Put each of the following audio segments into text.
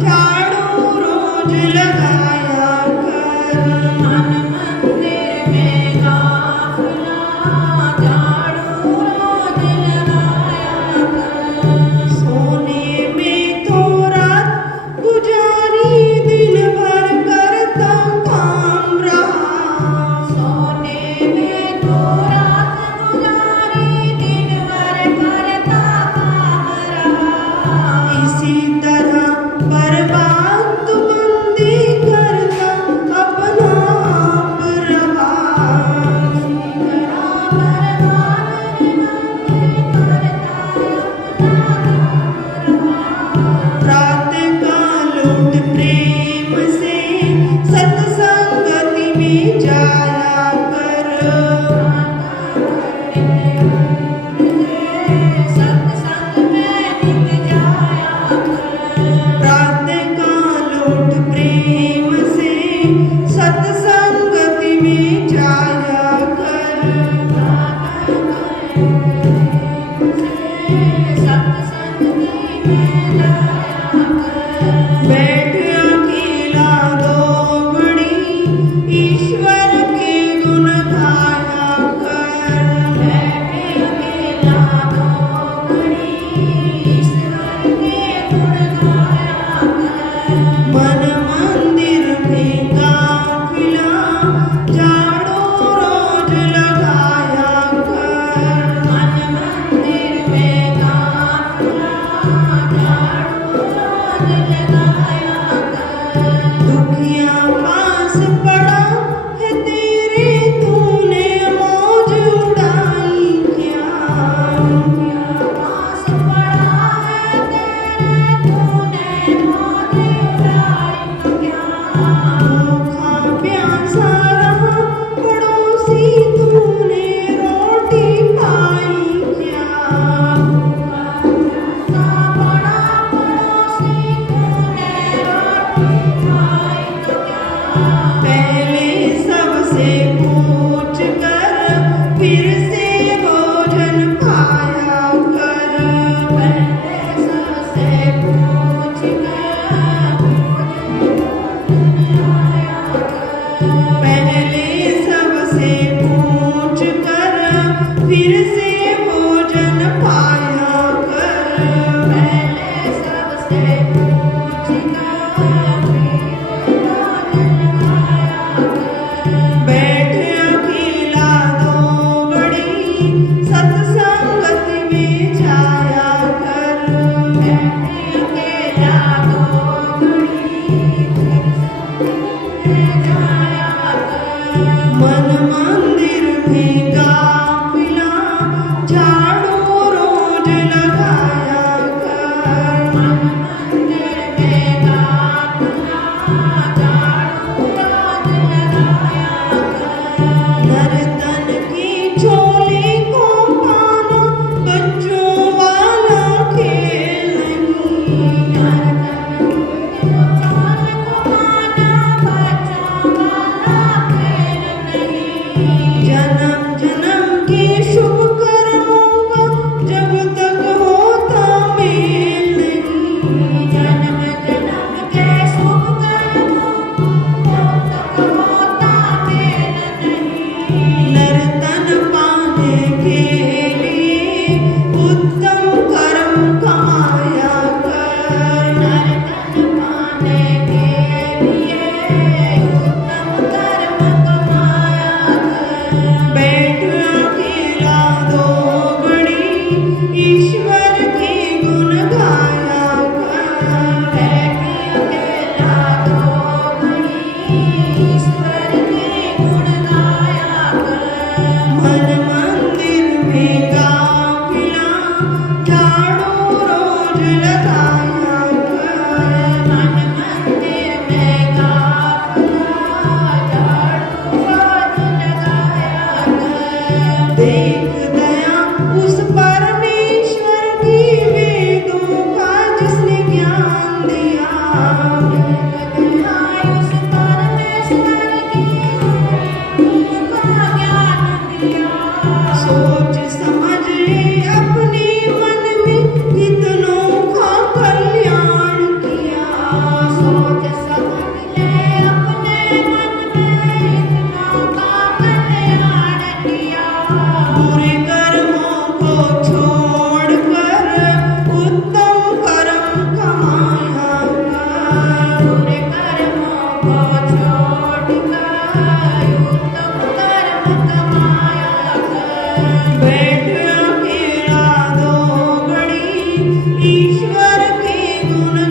झाड़ू रोज लगाया कर। मन मंदिर में काफिला झाड़ू रोज लगाया कर। सोने में तो रात गुजारी दिन भर करता काम रहा। सोने में तो रात गुजारी दिन भर करता काम रहा। इसी तरह बर्बाद बंदी करता अपना आप रहा। रात का लूट प्रेम से सत्संगति में जाया कर। सत्संग में नित जाया कर। रात का लूट प्रेम से सत्संगति में जाया कर। सत्संग में जाया कर। बैठ अकेला दो घड़ी ईश्वर के गुण गाया कर। बैठे अकेला दो घड़ी ईश्वर के गुण गाया कर। मन मंदिर में काफिला झाड़ू रोज लगाया कर। मन मंदिर में काफिला झाड़ू रोज लगाया कर। दुखिया पास पड़ा है तेरे तूने मौज उड़ाई क्या। पास पड़ा है तेरे तूने मौज उड़ाई क्या। भूखा प्यासा रहा पड़ोसी तूने रोटी पाई क्या। सा बड़ा पड़ोसी तूने रोटी खाई क्या। पहले सबसे पूछ कर फिर से भोजन खाया कर। पहले सबसे पूछ कर आया कर। पहले सबसे पूछ कर फिर से भोजन पाया कर। पहले सबसे पूछ कर फिर भोजन खाया कर। बैठ अकेला दो घड़ी सत्संगति में जाया कर। बैठे अकेला दो घड़ी में जाया कर। मन मंदिर में काफिला झाड़ू रोज लगाया कर। मन मंदिर में काफिला झाड़ू रोज लगाया कर। नर्तन की चोली को पाना बच्चों वाला खेल नहीं। नर्तन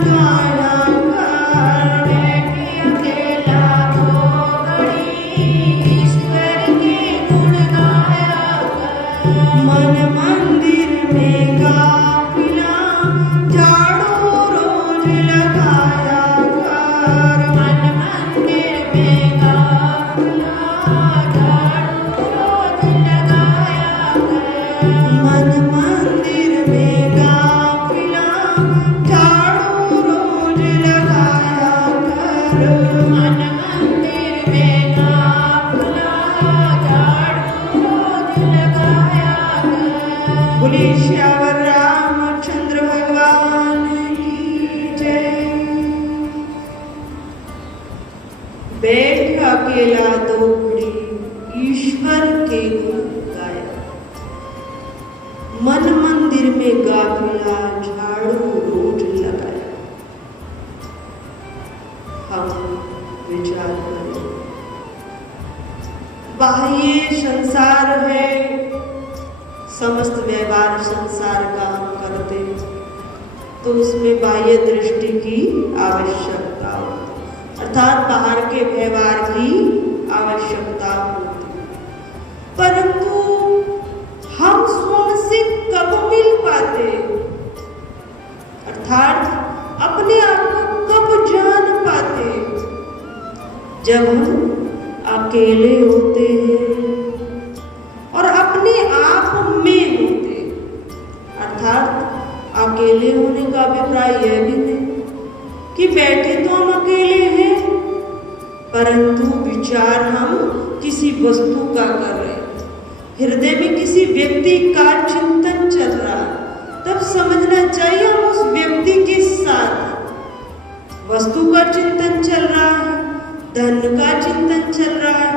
गाया कर। बैठी अकेला तो घड़ी ईश्वर के गुण गाया कर। मन मंदिर में काफिला झाड़ू रोज लगाया कर। मन मंदिर में काफिला झाड़ू रोज लगाया कर। मन मंदिर में काफिला झाड़ू रोज लगाया कर। मन मंदिर में काफिला झाड़ू रोज लगाया कर। बोलिए श्यावर रामचंद्र भगवान की जय। बैठ अकेला दो घड़ी ईश्वर के गुण गाया। मन मंदिर में गाफिला झाड़ू रोज लगाया। हम विचार करें, बाह्य संसार है, समस्त व्यवहार संसार का हम करते तो उसमें बाह्य दृष्टि की आवश्यकता होती, अर्थात बाहर के व्यवहार की आवश्यकता होती। परंतु हम स्वयं से कब मिल पाते, अर्थात अपने आप को कब जान पाते? जब हम अकेले होते हैं और अपने आप में होते। अर्थात अकेले होने का अभिप्राय यह भी नहीं कि बैठे तो हम अकेले हैं परंतु विचार हम किसी वस्तु का कर रहे हैं, हृदय में किसी व्यक्ति का चिंतन चल रहा, तब समझना चाहिए हम उस व्यक्ति के साथ। वस्तु का चिंतन चल रहा है, धन का चिंतन चल रहा है,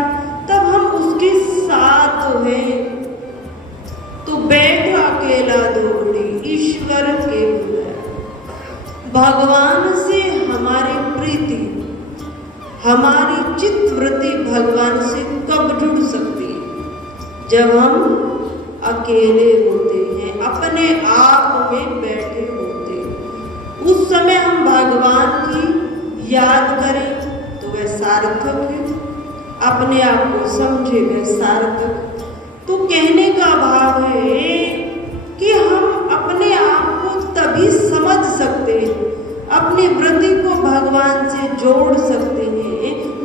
तब हम उसके साथ हैं। तो बैठ अकेला दौड़ी ईश्वर के गुण। भगवान से हमारी प्रीति, हमारी चित्तवृत्ति भगवान से कब जुड़ सकती है? जब हम अकेले होते हैं, अपने आप में बैठे होते हैं। उस समय हम भगवान की याद करें तो वह सार्थक है, अपने आप को समझे वह सार्थक। तो कहने का भाव है कि हम अपने आप को तभी समझ सकते हैं, अपनी वृत्ति को भगवान से जोड़ सकते हैं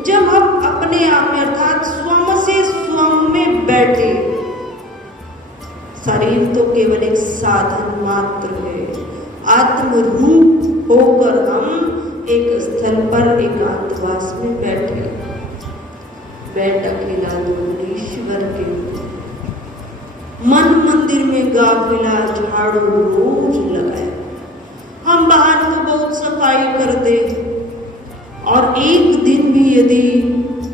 जब हम अपने आप में अर्थात स्वयं से स्वयं में बैठे। शरीर तो केवल एक साधन मात्र है, आत्म रूप होकर हम एक स्थल पर एकांतवास में बैठे। बैठ अकेला दौड़ ईश्वर के मन मंदिर में गाफिला झाड़ू रोज लगाए। हम बाहर तो बहुत सफाई करते और एक दिन भी यदि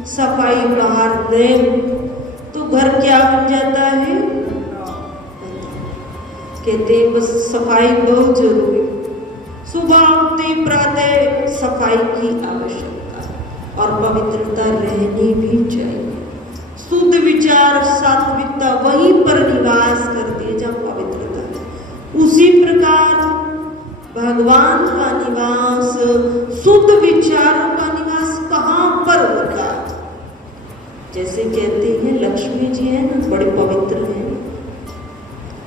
सफाई बाहर न तो घर क्या बन जाता है? कहते हैं बस सफाई बहुत जरूरी। सुबह उठते प्रातः सफाई की आवश्यकता और पवित्रता रहनी भी चाहिए। शुद्ध विचार सात्विकता वहीं पर निवास करती है जब पवित्रता है। उसी प्रकार भगवान का निवास, शुद्ध विचारों का निवास कहाँ पर होता? जैसे कहते हैं लक्ष्मी जी है ना, बड़े पवित्र हैं।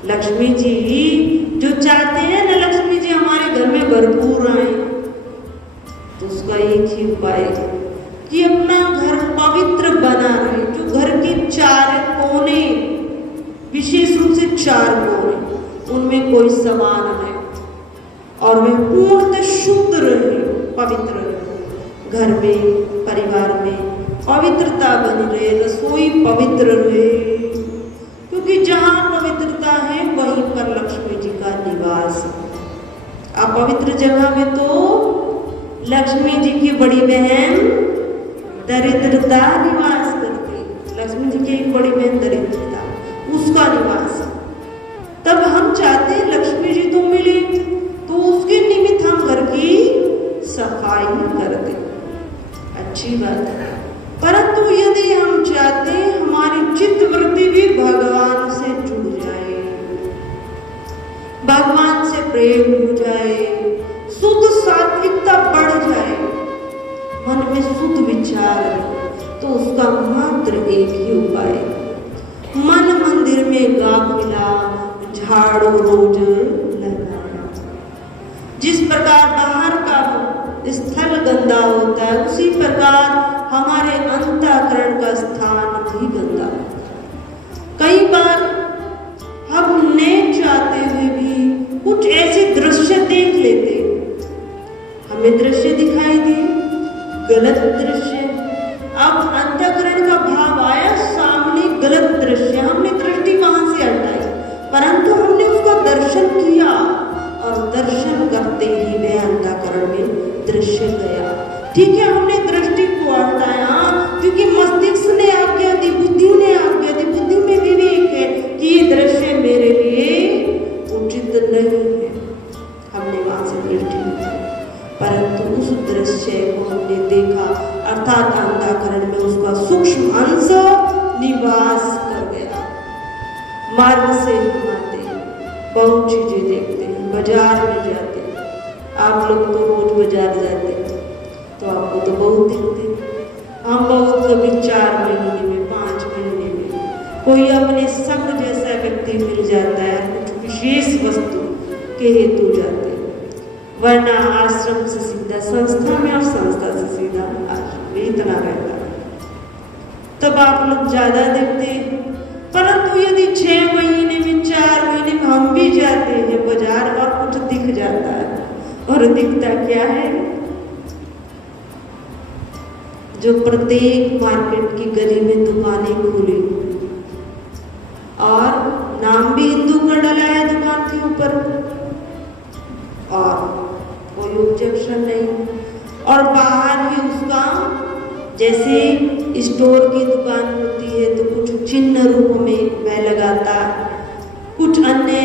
लक्ष्मी जी जो चाहते हैं ना, लक्ष्मी जी हमारे घर में भरपूर आए, तो उसका एक ही उपाय है कि अपना घर पवित्र बना रहे। जो घर के चार कोने, विशेष रूप से चार कोने, उनमें कोई समान नहीं और वे पूर्णतः शुद्ध रहे, पवित्र रहे। घर में, परिवार में पवित्रता बनी रहे, रसोई पवित्र रहे, क्योंकि जहाँ पवित्रता है वहीं पर लक्ष्मी जी का निवास है। अपवित्र जगह में तो लक्ष्मी जी की बड़ी बहन दरिद्रता निवास करती। लक्ष्मी जी की एक बड़ी बहन दरिद्रता, उसका निवास। तब हम चाहते हैं लक्ष्मी जी तो मिले, तो उसके निमित्त हम घर की सफाई कर दें, अच्छी बात है। परंतु यदि हम चाहते हैं हमारी चित्तवृत्ति भी भगवान से जुड़ जाए, भगवान से प्रेम हो जाए, शुद्ध सात्विक में शुद्ध विचार है तो उसका मात्र एक ही उपाय है। मन मंदिर में गाफिला झाड़ू रोज लगाया। जिस प्रकार बाहर का स्थल गंदा होता है उसी प्रकार हमारे अंतःकरण का स्थान भी गंदा होता है। कई बार हम नहीं चाहते हुए भी कुछ ऐसे दृश्य देख लेते, हमें दृश्य दिखाई दिए गलत दृश्य, अब अंतःकरण का भाव आया, सामने गलत दृश्य, हमने दृष्टि कहां से हटाई, परंतु हमने उसका दर्शन किया और दर्शन करते ही वह अंतःकरण में दृश्य गया। ठीक है, हमने दृष्टि को हटाया क्योंकि मस्तिष्क ने आज्ञा दी, बुद्धि ने आज्ञा दी, बुद्धि में विवेक है कि ये दृश्य मेरे लिए उचित नहीं है, हमने वहां से दृष्टि हटाई, परंतु उस दृश्य को हमने देखा अर्थात अंतःकरण में उसका सूक्ष्म अंश निवास कर गया। मार्ग से हम आते बहुत चीजें देखते हैं, बाजार में जाते हैं, आप लोग तो रोज बाजार जाते हैं तो आपको तो बहुत दिखते हैं, हम बहुत कभी 4 महीने में 5 महीने में कोई अपने संग जैसा व्यक्ति मिल जाता है, कुछ विशेष वस्तु के हेतु जाते हैं, वरना आश्रम से सीधा संस्था में और संस्था से सीधा आश्रम में इतना रहता है, तब आप लोग ज्यादा देखते हैं। परंतु यदि 6 महीने में 4 महीने में हम भी जाते हैं बाजार और कुछ दिख जाता है, और दिखता क्या है, जो प्रत्येक मार्केट की गली में दुकानें खुली और नाम भी हिंदू का डला है दुकान के ऊपर और कोई ऑब्जेक्शन नहीं, और बाहर ही उसका जैसे स्टोर की दुकान होती है तो कुछ चिन्ह रूप में वह लगाता, कुछ अन्य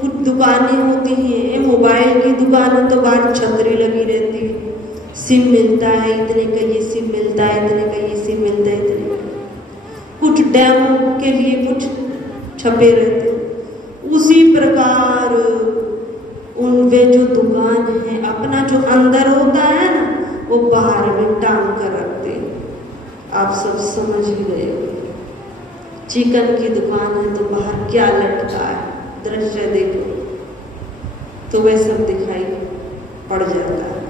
कुछ दुकानें होती हैं, मोबाइल की दुकान हो तो बाहर छतरी लगी रहती है, सिम मिलता है इतने का, ये सिम मिलता है इतने का, ये सिम मिलता है इतने का, कुछ डेमो के लिए कुछ छपे रहते। उसी प्रकार उन वे जो दुकान है अपना जो अंदर होता है ना वो बाहर में टांग कर रखते। आप सब समझ ही गए, चिकन की दुकान है तो बाहर क्या लटका है, दृश्य देखो तो वह सब दिखाई पड़ जाता है,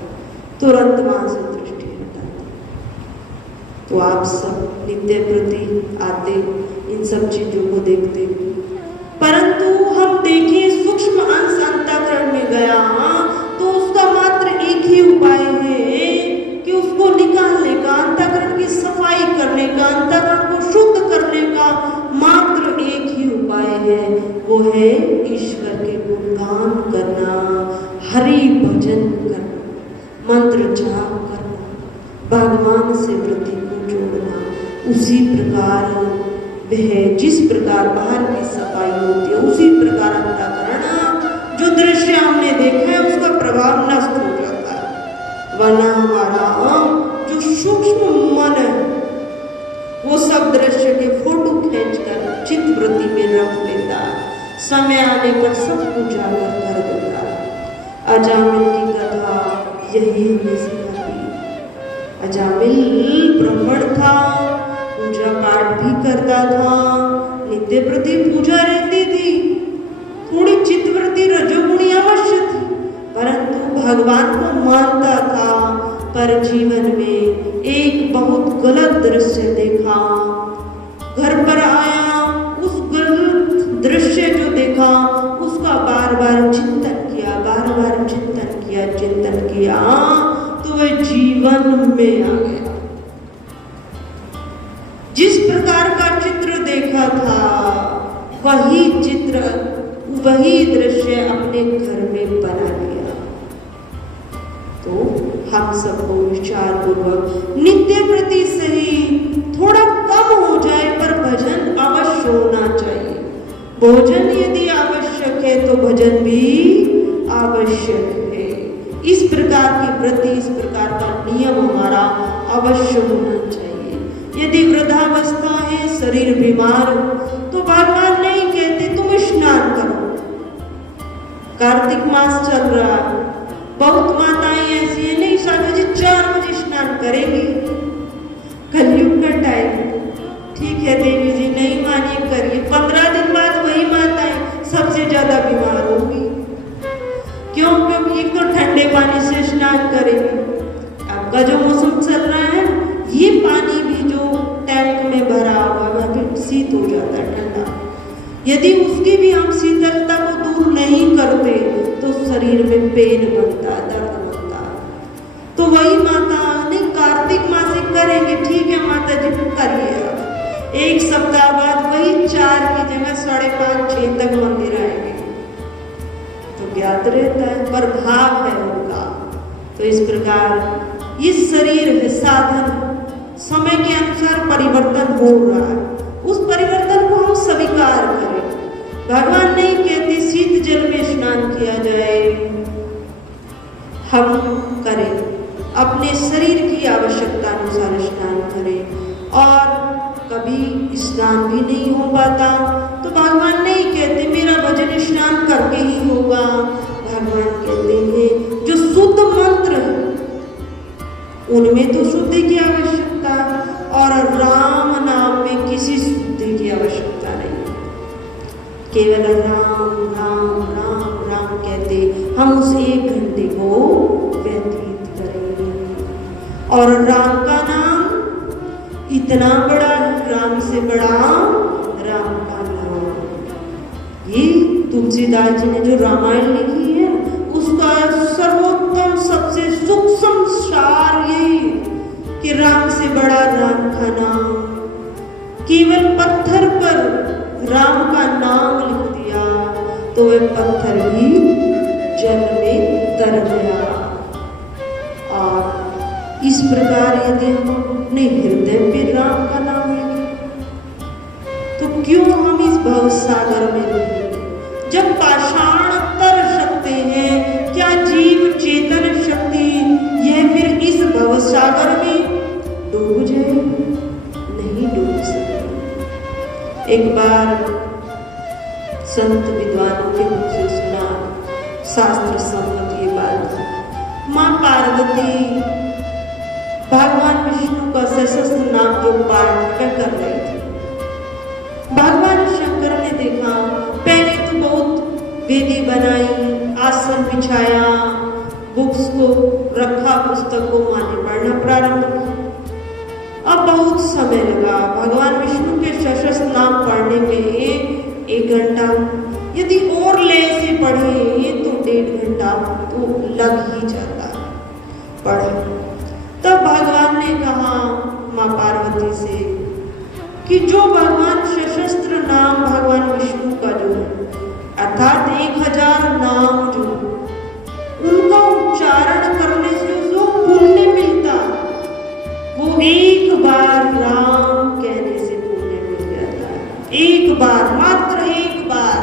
तुरंत वहां से दृष्टि हटाते। तो आप सब नित्य प्रति आते इन सब चीजों को देखते, परंतु हम देखें सूक्ष्म अंश अंतःकरण में गया तो उसका मात्र एक ही उपाय है कि उसको निकालने का, अंतःकरण की सफाई करने का, अंतःकरण को शुद्ध करने का मात्र एक ही उपाय है, वो है ईश्वर के गुणगान करना, हरि भजन करना, मंत्र जाप करना, भगवान से वृत्ति को जोड़ना। उसी प्रकार वह जिस प्रकार बाहर की सफाई होती है उसी प्रकार अंतःकरण जो दृश्य हमने देखा है उसका प्रभाव नष्ट हो जाता है, वरना हमारा जो सूक्ष्म मन है वो सब दृश्य के फोटो खींचकर चित्त वृत्ति में रख देता, समय आने पर सब उजागर कर देता। अजामिल की कथा यही हमें सिखाती। अजामिल ब्राह्मण था, पूजा पाठ भी करता था, नित्य प्रति पूजा रहती थी, थोड़ी चित्तवृत्ति रजोगुणी अवश्य थी, परंतु भगवान को मानता था, पर जीवन में एक बहुत गलत दृश्य देखा। घर पर आया, उस गलत दृश्य जो देखा उसका बार बार चिंतन किया, बार बार चिंतन किया तो वह जीवन में आ गया। जिस प्रकार का चित्र देखा था वही चित्र, वही दृश्य अपने घर में बना लिया। तो हम सबको विचार पूर्वक नित्य प्रति सही थोड़ा कम हो जाए पर भजन अवश्य होना चाहिए। भोजन यदि आवश्यक है तो भजन भी आवश्यक है। इस प्रकार की वृत्ति, इस प्रकार का नियम हमारा अवश्य होना चाहिए। यदि वृद्धावस्था है, शरीर बीमार हो तो भगवान नहीं कहते तुम स्नान करो। कार्तिक मास चल रहा, बहुत माताएं ऐसी है नहीं 7 बजे 4 बजे स्नान करेंगी, का जो मौसम चल रहा है, ये पानी भी जो टैंक में भरा हुआ वह भी शीत हो जाता है, ठंडा। यदि उसकी भी हम शीतलता को दूर नहीं करते तो शरीर में पेन बनता है, दर्द बनता है। तो वही माता नहीं, कार्तिक मासिक करेंगे, ठीक है माता जी करिए। एक सप्ताह बाद वही 4 की जगह 5:30-6 तक मंदिर आएंगे, तो ज्ञात रहता है, पर भाव है उनका। तो इस प्रकार ये शरीर है साधन, समय के अनुसार परिवर्तन हो रहा है, उस परिवर्तन को हम स्वीकार करें। भगवान नहीं कहते शीत जल में स्नान किया जाए, हम करें, अपने शरीर की आवश्यकता अनुसार स्नान करें। और कभी स्नान भी नहीं हो पाता तो भगवान नहीं कहते मेरा भजन स्नान करके ही होगा। भगवान कहते हैं जो शुद्ध मंत्र है उनमें तो शुद्धि की आवश्यकता, और राम नाम में किसी शुद्धि की आवश्यकता नहीं। केवल राम राम राम राम कहते हम उस 1 घंटे को व्यतीत करेंगे। और राम का नाम इतना बड़ा, राम से बड़ा राम का नाम। ये तुलसीदास जी ने जो रामायण लिखी है उसका सर्वोत्तम सबसे सूक्ष्म सार यही कि राम से बड़ा राम का नाम। केवल पत्थर पर राम का नाम लिख दिया तो वह पत्थर भी जल में तर गया। और इस प्रकार यदि हम अपने हृदय में राम का नाम लिखें तो क्यों हम इस भव सागर में रहेंगे। जब पाषाण तर सकते हैं, क्या जीव चेतन शक्ति यह फिर इस भव सागर में डूब जाए? नहीं डूब सकते। एक बार संत विद्वानों के मुख से सुना, शास्त्र सम्मत ये बात, माँ पार्वती भगवान विष्णु का सशस्त्र नाम जो पाठ कर रही थी। भगवान शंकर ने देखा, पहले तो बहुत वेदी बनाई, आसन बिछाया, बुक्स को रखा, पुस्तक को माने पढ़ना प्रारंभ किया। अब बहुत समय लगा भगवान विष्णु के सशस्त्र नाम पढ़ने में 1 घंटा, यदि और ले से पढ़े तो 1.5 घंटा तो लग ही जाता पढ़े। तब भगवान ने कहा माँ पार्वती से कि जो भगवान सशस्त्र नाम भगवान विष्णु का जो है, अर्थात 1000 नाम जो उनका उच्चारण करने से जो पुण्य मिलता वो एक बार राम कहने से पुण्य मिल जाता है। एक बार, मात्र एक बार।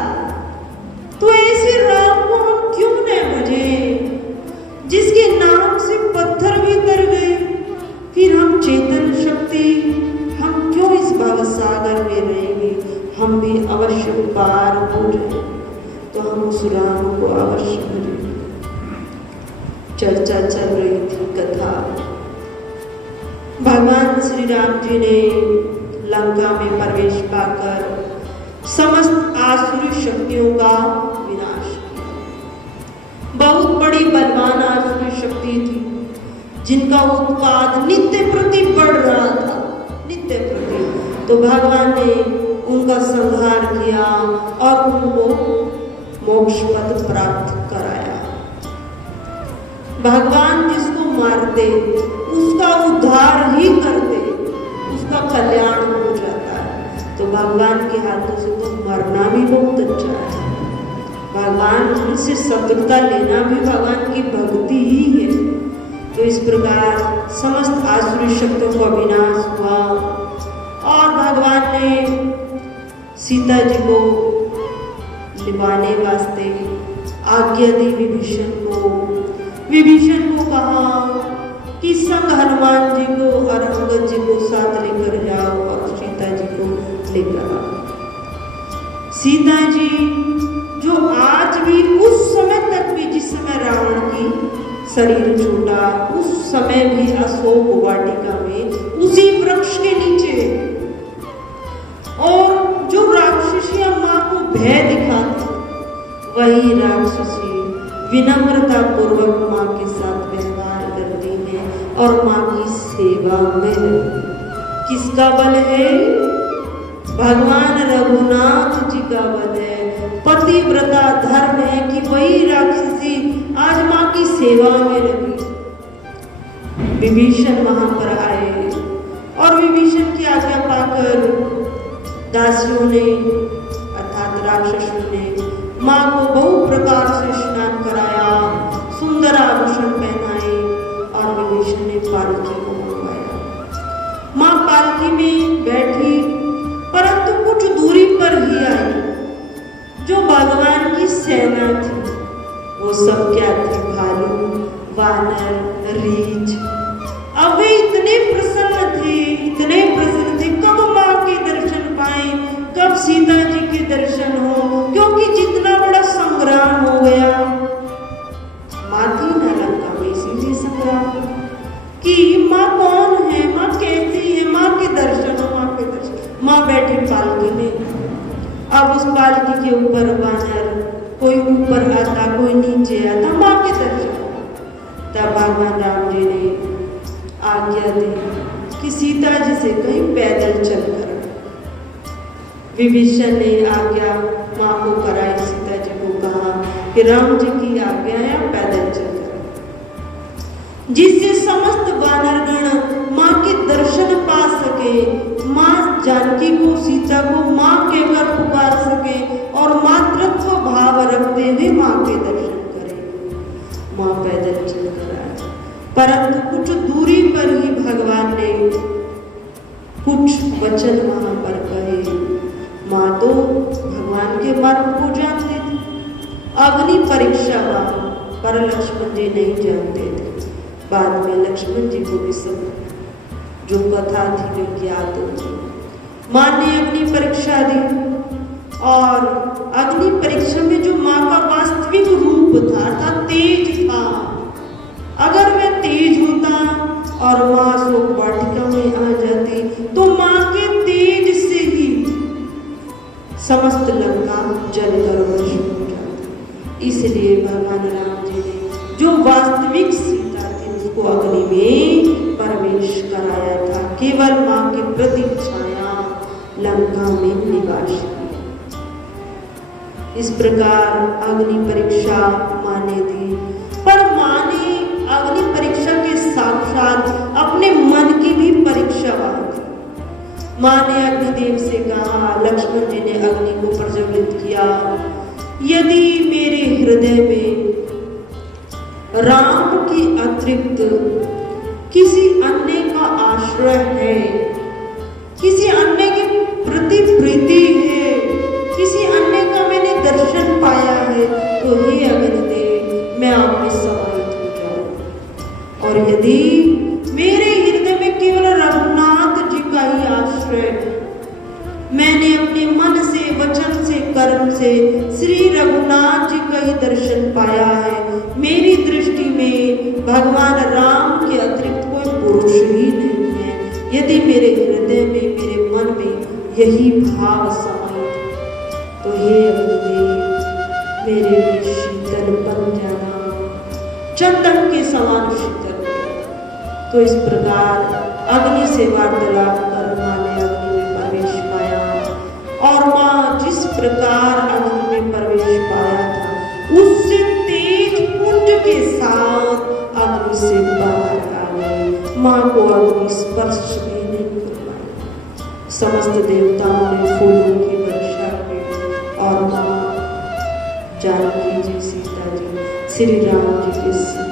तो ऐसे राम को हम क्यों न भजें जिसके नाम से पत्थर भी तर गए। फिर हम चेतन शक्ति, हम क्यों इस भव सागर में रहेंगे, हम भी अवश्य पार हो जाए। तो हम उस राम को अवश्य भजें। चर्चा चल रही थी, कथा। भगवान श्री राम जी ने लंका में प्रवेश पाकर समस्त आसुरी शक्तियों का विनाश किया। बहुत बड़ी बलवान आसुरी शक्ति थी जिनका उत्पाद नित्य प्रति बढ़ रहा था, नित्य प्रति। तो भगवान ने उनका संहार किया और उनको मोक्ष पद प्राप्त कराया। भगवान जिसको मारते उसका उद्धार ही करते, उसका कल्याण हो जाता है। तो भगवान के हाथों से तो मरना भी बहुत अच्छा है। भगवान से शत्रुता लेना भी भगवान की भक्ति ही है। तो इस प्रकार समस्त आसुरी शक्तियों का विनाश हुआ और भगवान ने सीता जी को लिवाने वास्ते आज्ञा दी विभीषण को। विभीषण को कहा कि संग हनुमान जी को और अंगद जी को साथ लेकर जाओ और सीता जी को लेकर आओ। सीता जी जो आज भी उस समय तक भी, जिस समय रावण की शरीर छूटा, उस समय भी अशोक वाटिका में उसी वृक्ष के नीचे, और जो राक्षसियां मां को भय दिखाती वही राक्षसी विनम्रता पूर्वक मां के साथ व्यवहार करती हैं और माँ की सेवा में लगी। किसका बल है? भगवान रघुनाथ जी का बल है। पतिव्रता धर्म है कि वही राक्षसी आज माँ की सेवा में लगी। विभीषण वहां पर आए और विभीषण की आज्ञा पाकर दासियों ने अर्थात राक्षसों ने माँ को बहु प्रकार से स्नान कराया, सुंदर आभूषण पहनाए और विभीषण ने पालकी को मंगवाया। माँ पालकी में बैठी, परंतु कुछ दूरी पर ही आई। जो भगवान की सेना थी वो सब क्या थी? भालू, वानर, रीछ। अब वे इतने प्रसन्न थे, कब माँ के दर्शन पाए, कब सीता जी के दर्शन हो, क्योंकि जितना बड़ा संग्राम हो गया। माँ थी ना लंका में, इसीलिए संग्राम कि माँ कौन है, माँ कैसी है, माँ के दर्शन हो, माँ के दर्शन। माँ बैठी पालकी में, अब उस पालकी के ऊपर वानर, कोई ऊपर आता, कोई नीचे आता, माँ के दर्शन। तब भगवान राम जी ने आज्ञा दी कि सीता जी से कहीं पैदल चलकर। विभीषण ने आज्ञा माँ को कराई, सीता जी को कहा कि राम जी की आज्ञा है पैदल चलकर, जिससे समस्त वानरगण माँ के दर्शन पा सके, माँ जानकी को, सीता को माँ कहकर पुकार सके और मातृत्व भाव रखते हुए माँ के दर्शन करें। माँ पैदल चलकर आए, परंतु कुछ दूरी पर ही भगवान ने कुछ वचन वहां पर कहे। माँ तो भगवान के मर्म को जानते थे, अग्नि परीक्षा वहां पर लक्ष्मण जी नहीं जानते थे। बाद में लक्ष्मण जी को भी सब जो कथा थी वे ज्ञात होती। माँ ने अग्नि परीक्षा दी और अग्नि परीक्षा में जो माँ का वास्तविक रूप था तेज था। अगर वह तेज होता और माँ शोक वाटिका में आ जाती तो माँ के तेज से ही समस्त लंका जलकर भस्म हो जाती। इसलिए भगवान राम जी ने जो वास्तविक सीता थी उसको अग्नि में प्रवेश कराया था, केवल माँ की प्रतीक्षाया लंका में निवास किया। इस प्रकार अग्नि परीक्षा माँ ने दी, पर माँ ने अग्नि परीक्षा के साक्षात अपने मन की भी परीक्षा की। माँ ने अग्निदेव से कहा, लक्ष्मण जी ने अग्नि को प्रज्वलित किया, यदि मेरे हृदय में राम के अतिरिक्त किसी अन्य का आश्रय है, किसी अन्य के प्रति प्रीति है, किसी अन्य का मैंने दर्शन पाया है, तो हे अग्निदेव मैं आप में समाहित हो जाऊं। और यदि मेरे हृदय में केवल रघुनाथ जी का ही आश्रय, मैंने अपने मन से, वचन से, कर्म से श्री रघुनाथ जी का ही दर्शन पाया है, मेरी दृष्टि में भगवान राम के अतिरिक्त कोई पुरुष ही नहीं है, यदि मेरे हृदय में, मेरे मन में यही भाव समाहित, तो हे अग्निदेव मेरे लिए शीतल बन जाना, चंदन के समान शीतल। तो इस प्रकार अग्नि से वार्तालाप कर माँ ने अग्नि में प्रवेश पाया, और माँ जिस प्रकार अग्नि में प्रवेश पाया था उससे तेज पुंज के साथ अग्नि से बाहर आ गए। माँ को अग्नि स्पर्श भी नहीं कर पाया। समस्त देवताओं ने फूलों की वर्षा की और माँ जानकी जी, सीता जी, श्री राम जी के सिर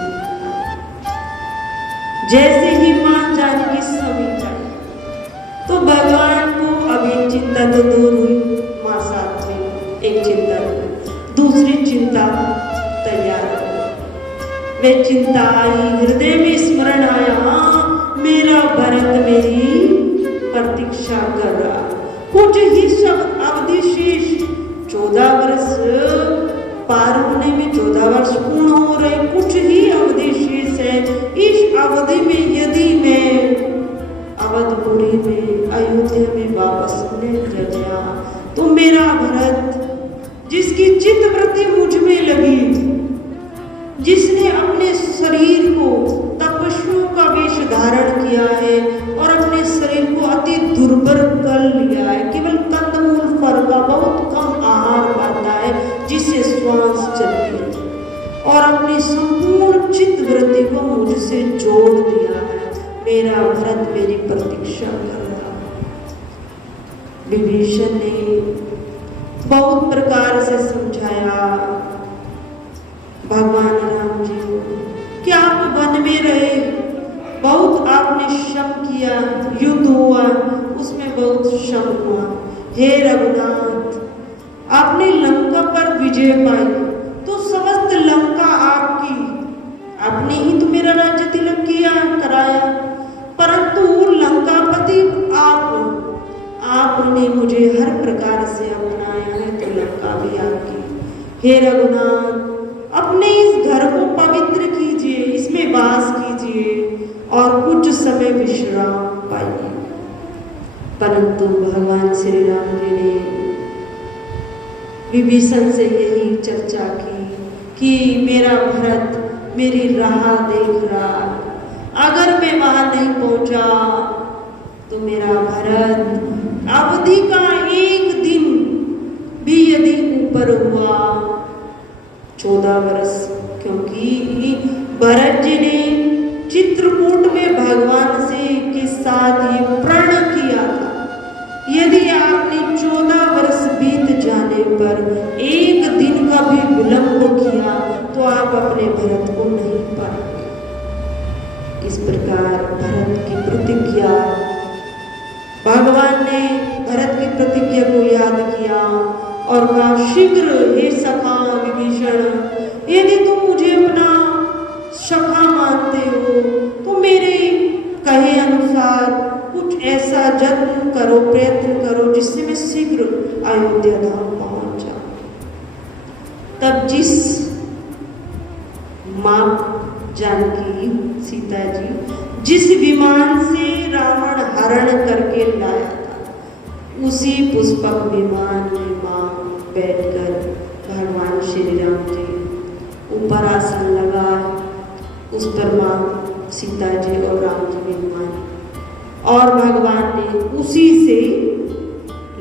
जैसे ही माँ जानकी समीप आई तो भगवान को अभी चिंता तो दूर हुई, माँ साथ में एक चिंता हुई, दूसरी चिंता तैयार हो। वे चिंता आई, हृदय में स्मरण आया, हाँ मेरा भरत मेरी प्रतीक्षा कर रहा, कुछ ही शब्द अवधि शेष, 14 वर्ष पार होने में 14 वर्ष पूर्ण हो रहे, कुछ ही अवधि शेष है। इस अवधि में यदि मैं अवधपुरी में, अयोध्या में वापस नहीं गया तो मेरा भरत, जिसकी चित्त वृत्ति मुझ में लगी, जिसने अपने शरीर को तपस्वियों का वेश किया है और अपने शरीर को अति दुर्बल कर लिया है। केवल कंदमूल फल का बहुत कम आहार पाता है जिससे श्वास चलती है और अपनी संपूर्ण चित्त वृत्ति को मुझसे जोड़ दिया है। मेरा भरत मेरी प्रतीक्षा कर रहा है। विभीषण ने बहुत प्रकार से समझाया भगवान राम जी को कि आप वन में रहे, बहुत आपने श्रम किया, युद्ध हुआ उसमें बहुत श्रम हुआ। हे रघुनाथ, आपने लंका पर विजय पाई तो समस्त लंका आपकी, आपने ही तो मेरा राज्य तिलक किया कराया, परंतु लंकापति आपने मुझे हर प्रकार से अपनाया है तो लंका भी आपकी। हे रघुनाथ, अपने इस घर को पवित्र कीजिए, इसमें वास कीजिए और कुछ समय विश्राम पाइए। परंतु भगवान श्री राम जी ने विभीषण से यही चर्चा की कि मेरा भरत मेरी राह देख रहा, अगर मैं वहां नहीं पहुंचा तो मेरा भरत अवधि का एक दिन भी यदि ऊपर हुआ 14 वर्ष, क्योंकि भरत जी ने चित्रकूट में भगवान से के साथ ये प्रण किया था, यदि आपने 14 वर्ष बीत जाने पर एक दिन का भी विलंब किया तो आप अपने भरत को नहीं पाएंगे। इस प्रकार भरत की प्रतिज्ञा, भगवान ने भरत की प्रतिज्ञा को याद किया और कहा शीघ्र हे सखा विभीषण, यदि तुम मुझे अपना सखा मानते हो तो मेरे कहे अनुसार कुछ ऐसा यत्न करो, प्रयत्न करो जिससे मैं शीघ्र अयोध्या धाम पहुंच जाऊं। तब जिस मां जानकी सीता जी जिस विमान से रावण हरण करके लाया था उसी पुष्पक विमान में मां बैठकर भगवान श्री राम जी ऊपर आसन लगा, उस पर मां सीता जी और राम जी विमान, और भगवान ने उसी से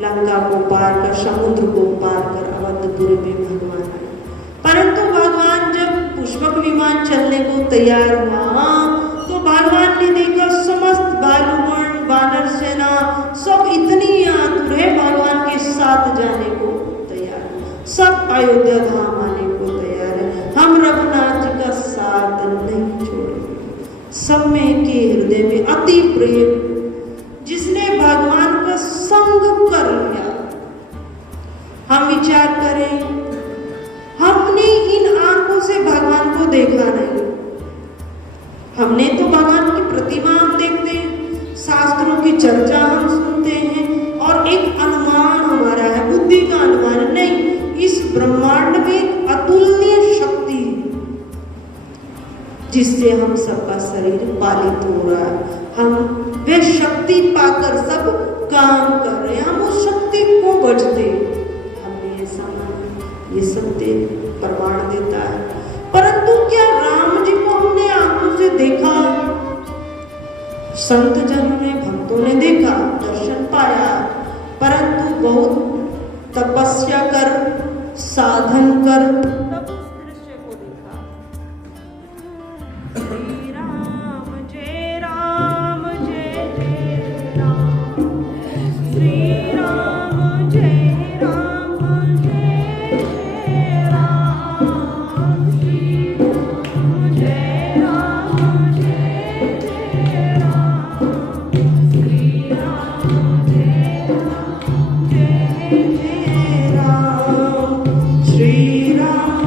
लंका को पार कर, समुद्र को पार कर अवंतपुर में भगवान आए। परंतु भगवान जब पुष्पक विमान चलने को तैयार हुआ तो भगवान ने देखा समस्त बालुगण वानर सेना सब इतनी आतुर है भगवान के साथ जाने को तैयार, सब अयोध्या धाम आने को तैयार है, हम रघुनाथ जी का साथ नहीं छोड़ेंगे। सब में के हृदय में अति प्रेम, जिसने भगवान का संग कर लिया। हम विचार करें, हमने इन आंखों से भगवान को देखा नहीं, हमने तो भगवान की प्रतिमा हम देखते हैं, शास्त्रों की चर्चा हम सुनते हैं और एक अनुमान हमारा है, बुद्धि का अनुमान नहीं। इस ब्रह्मांड में एक अतुलनीय शक्ति जिससे हम सबका शरीर पालित हो रहा है, हम वे शक्ति पाकर सब काम कर रहे हैं, हम उस शक्ति को बचते, हमने ये समझ, ये सत्य प्रमाण देता है। परंतु क्या राम जी को हमने आंखों से देखा? संत जनों ने, भक्तों ने देखा, दर्शन पाया, परंतु बहुत तपस्या कर, साधन कर तब उस दृश्य को देखा। श्री राम जय राम जय जय राम, श्री राम जय राम जय जय राम, श्री राम जय राम जय जय राम, श्री राम जय राम जय जय राम, श्री राम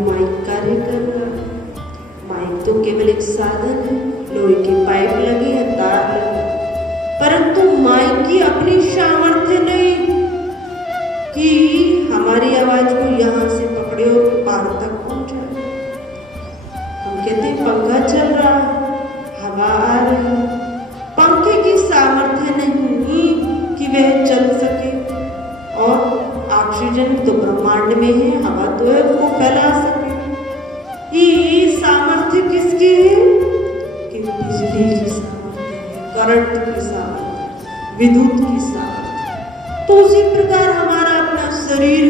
माइक कार्य कर रहा है। माइक तो केवल एक साधन है, लोहे की पाइप लगी है, तार लगी, परंतु माइक की अपनी सामर्थ्य नहीं कि हमारी आवाज को यहाँ से पकड़े और पार तक पहुंचाए। हम कहते हैं पंखा चल रहा है, हवा आ रही है, पंखे की सामर्थ्य नहीं कि वह चल सके, और ऑक्सीजन तो ब्रह्मांड में है, हवा तो है, वो फैला सके। ये सामर्थ्य किसकी है? कि बिजली की सामर्थ्य है, करंट की सामर्थ्य, विद्युत की सामर्थ्य। तो उसी प्रकार हमारा अपना शरीर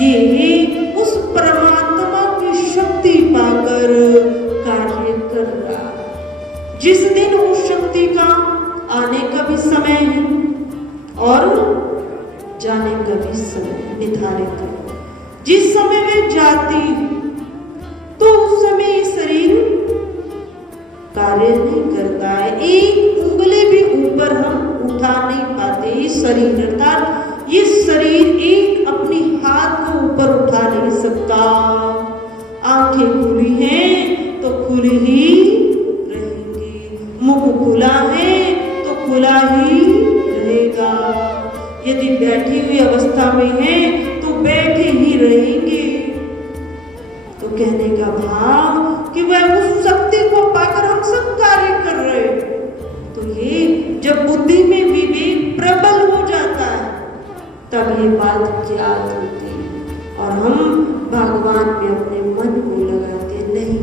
ये उस परमात्मा की शक्ति पाकर कार्य कर रहा है। जिस दिन उस शक्ति का आने का भी समय है और जाने का भी समय निर्धारित है। जिस समय वे जाती तो उस समय ये शरीर कार्य नहीं करता है, एक उंगली भी ऊपर हम उठा नहीं पाते। इस शरीर अर्थात ये शरीर एक अपनी हाथ को ऊपर उठा नहीं सकता। आंखें खुली हैं तो खुली ही रहेंगी, मुख खुला है तो खुला ही रहेगा। यदि बैठी हुई अवस्था में है तो बैठे ही रहेंगे। तो कहने का भाव कि वह उस शक्ति को पाकर हम सब कार्य कर रहे हैं। तो ये जब बुद्धि में विवेक प्रबल हो जाता है तब ये बात ज्ञात होती है और हम भगवान में अपने मन को लगाते नहीं।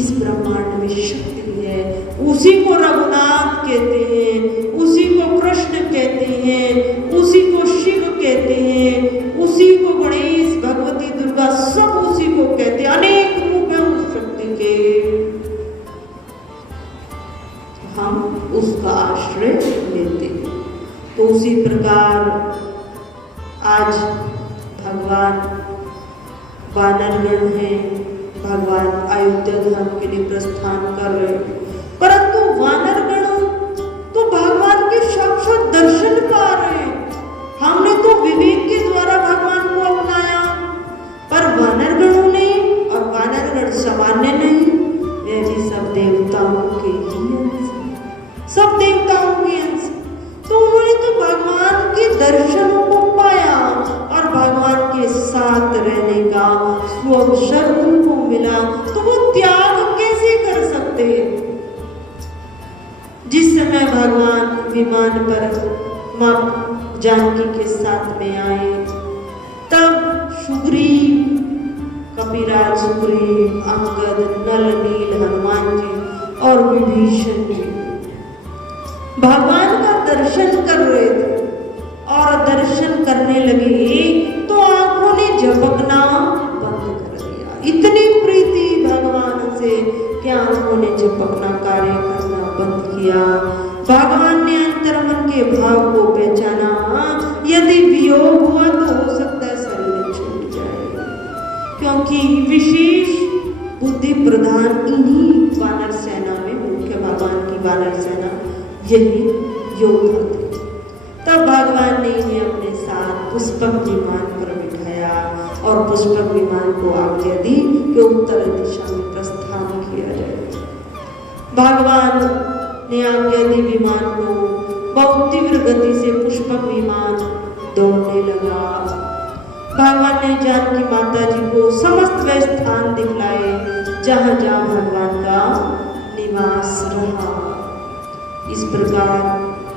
इस ब्रह्मांड में शक्ति है, उसी को रघुनाथ कहते हैं, उसी को कृष्ण कहते हैं, उसी को शिव कहते हैं, उसी को गणेश, भगवती, दुर्गा, सब उसी को कहते हैं। अनेक रूप है उस शक्ति के, हम उसका आश्रय लेते हैं। तो उसी प्रकार आज भगवान वानरगण हैं, भगवान अयोध्या धाम के लिए प्रस्थान कर रहे हैं, परंतु वानरगण तो भगवान के साक्षात दर्शन पा रहे हैं। हमने तो विवेक के द्वारा भगवान को अपनाया, पर वानरगणों ने, और वानरगण सामान्य नहीं, वे भी सब देवताओं के ही अंश, सब देवताओं के अंश। तो उन्होंने तो भगवान के दर्शनों को पाया और भगवान के साथ रहने का अवसर उनको मिला। तो वो त्याग कैसे कर सकते हैं? जिस समय भगवान विमान पर मां जानकी के साथ में आए तब सुग्रीव, कपिराज सुग्रीव, अंगद, नल, नील, हनुमान जी और विभीषण जी भगवान का दर्शन कर रहे थे और दर्शन करने लगे तो आंखों ने झपकना बंद कर दिया। इतनी प्रीति भगवान से कि आंखों ने झपकना, कार्य करना बंद किया। भगवान ने अंतर्मन के भाव को पहचाना। यदि वियोग हुआ तो हो सकता है शरीर छूट जाए, क्योंकि विशेष बुद्धि प्रधान इन्हीं वानर सेना में, मुख्य भगवान की वानर सेना यही योद्धा थे। तब भगवान ने इन्हें अपने साथ पुष्पक विमान पर बिठाया और पुष्पक विमान को आज्ञा दी कि उत्तर दिशा में प्रस्थान किया जाए। भगवान ने आज्ञा दी विमान को, बहुत तीव्र गति से पुष्पक विमान दौड़ने लगा। भगवान ने जानकी माता जी को समस्त वे स्थान दिखलाए जहां जहां भगवान का निवास रहा। इस प्रकार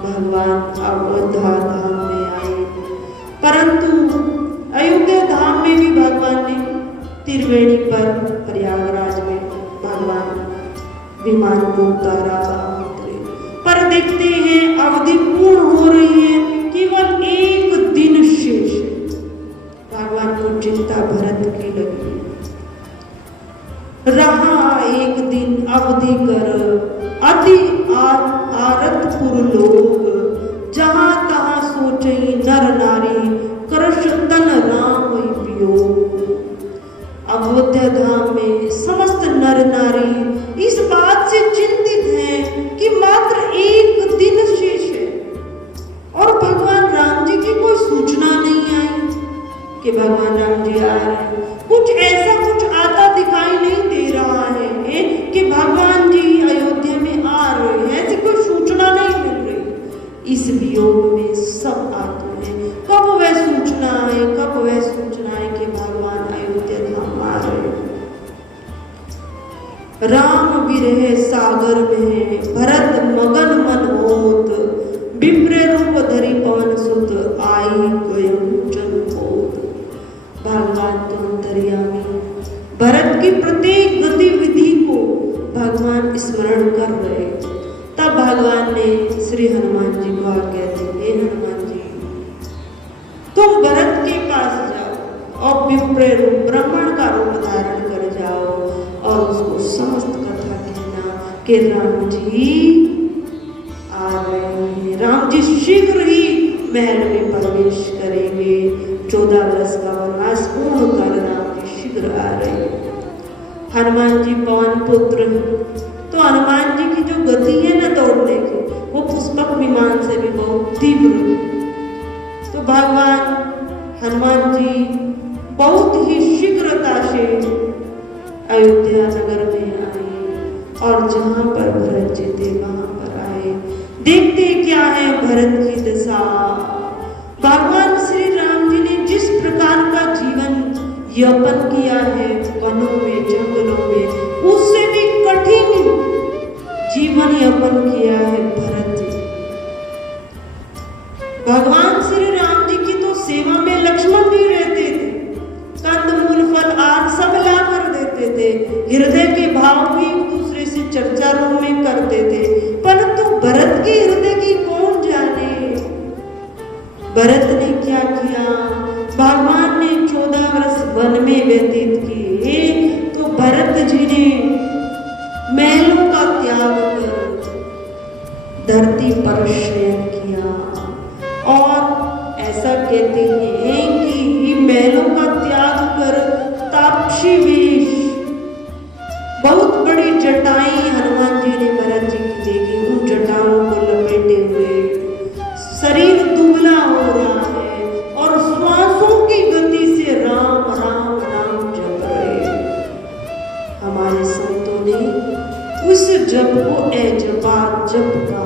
भगवान अयोध्या धाम में आए, परंतु अयोध्या धाम में भी भगवान ने त्रिवेणी पर प्रयागराज में भगवान विमान को उतारा, पर देखते हैं अवधि पूर्ण हो रही है, केवल एक दिन शेष है। भगवान को चिंता भरत की लगी, रहा एक दिन अवधि कर अति आरतपुर लोग, जहां तहां सोचई नर नारी, करश तन राम वियोग। अयोध्या धाम में समस्त नर नारी इस बात से चिंतित हैं कि मात्र एक दिन शेष है और भगवान राम जी की कोई सूचना नहीं आई कि भगवान राम जी आ रहे हैं। कुछ ऐसा राम विरह सागर में भरत मगन मन होत, विप्र रूप धरि पवन सुत आई गयम जनपोत। भगवान तो अंतर्यामी, भरत की प्रत्येक गतिविधि को भगवान स्मरण कर रहे। तब भगवान ने श्री हनुमान जी को आज्ञा दी, हे हनुमान जी तुम भरत के पास जाओ और विप्र रूप ब्राह्मण का रूप धारण कर जाओ और उसको समस्त कथा कहना कि राम जी आ रहे हैं, राम जी शीघ्र ही महल में प्रवेश करेंगे, 14 वर्ष का वनवास पूर्ण कर राम जी शीघ्र आ रहे हैं। हनुमान जी पवन पुत्र, तो हनुमान जी की जो गति है ना दौड़ने की, वो पुष्पक विमान से भी बहुत तीव्र। तो भगवान हनुमान जी बहुत ही शीघ्रता से अयोध्या नगर में आए और जहां पर भरत जी थे वहां पर आए। देखते क्या है भरत की दशा। भगवान श्री राम जी ने जिस प्रकार का जीवन यापन किया है वनों में, जंगलों में, उससे भी कठिन जीवन यापन किया है भरत जी। भगवान श्री राम जी की तो सेवा में लक्ष्मण जी रहते थे, कंदमूल फल आदि सब ला कर देते थे, हृदय के भाव भी एक दूसरे से चर्चा रूप में करते थे, परंतु भरत के हृदय की कौन जाने। भरत ने क्या किया, भगवान ने 14 वर्ष वन में व्यतीत किए, तो भरत जी ने महलों का त्याग कर धरती पर शयन किया। और ऐसा कहते हैं कि महलों का त्याग कर तापसी वेश, बहुत बड़ी जटाएं हनुमान जी ने भरत जी की देखी, उन जटाओं को लपेटे हुए, शरीर दुबला हो रहा है और श्वासों की गति से राम राम राम जप रहे। हमारे संतों ने उस जप को अजपा जप का,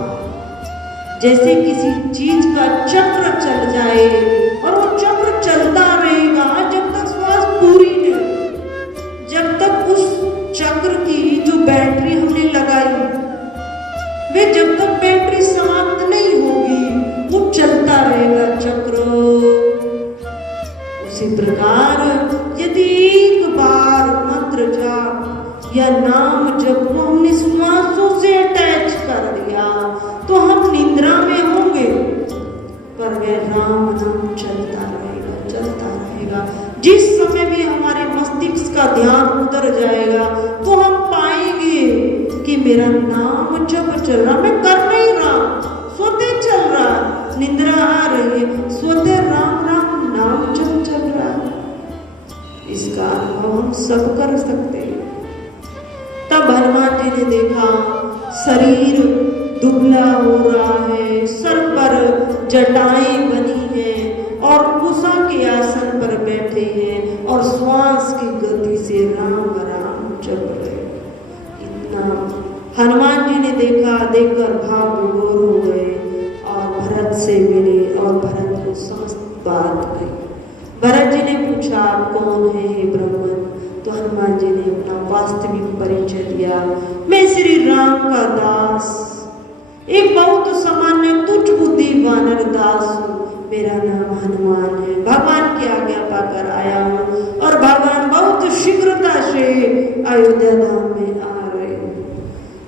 जैसे किसी चीज का चक्र चल जाए और वो चक्र चलता रहेगा जब तक श्वास पूरी नहीं, जब तक उस चक्र की जो बैटरी हमने लगाई वे जब तक बैटरी समाप्त नहीं होगी वो चलता रहेगा चक्र। उसी प्रकार यदि एक बार मंत्र जाप या नाम जप को हमने श्वासों से अटैच कर दिया तो हम निद्रा में होंगे, पर वह राम नाम चलता रहेगा, चलता रहेगा। जिस समय भी हमारे मस्तिष्क का ध्यान उतर जाएगा तो हम पाएंगे कि मेरा नाम जप चल रहा, मैं कर नहीं रहा, सोते चल रहा, निद्रा आ रही है, सोते राम राम नाम जप चल रहा। इसका अनुभव हम सब कर सकते हैं। तब हनुमान जी ने देखा शरीर दुबला हो रहा है, सर पर जटाएं बनी हैं और कुशा के आसन पर बैठे हैं और श्वास की गति से राम राम जप रहे। इतना हनुमान जी ने देखा, देखकर भाव विभोर हो गए और भरत से मिले और भरत को समस्त बात कही। भरत जी ने पूछा आप कौन है हे ब्राह्मण, तो हनुमान जी ने अपना वास्तविक परिचय दिया, मैं श्री राम का दास, एक बहुत सामान्य तुच्छ बुद्धि वानर दास हूँ, मेरा नाम हनुमान है, भगवान की आज्ञा पाकर आया हूँ और भगवान बहुत शीघ्रता से अयोध्या धाम में आ रहे हैं।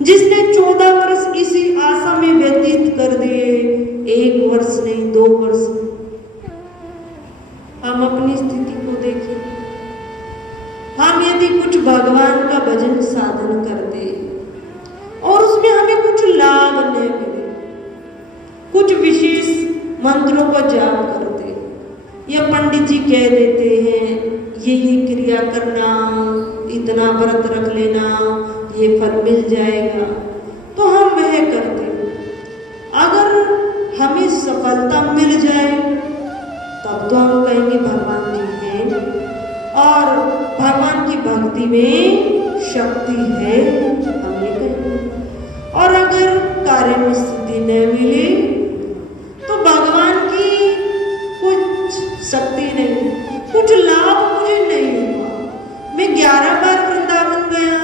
जिसने 14 वर्ष इसी आशा में व्यतीत कर दिए, 1 वर्ष नहीं 2 वर्ष। हम अपनी स्थिति को देखें, हम यदि कुछ भगवान का भजन साधन करते और उसमें हमें कुछ लाभ न मिले, कुछ विशेष मंत्रों को जाप करते या पंडित जी कह देते हैं ये क्रिया करना, इतना व्रत रख लेना, ये फल मिल जाएगा, तो हम वह करते। अगर हमें सफलता मिल जाए तब तो हम कहेंगे भगवान जी हैं और भगवान की भक्ति में शक्ति है, हम ये कहेंगे। और अगर कार्य में सिद्धि न मिले तो भगवान की कुछ शक्ति नहीं, कुछ लाभ मुझे नहीं हुआ। मैं 11 बार वृंदावन गया,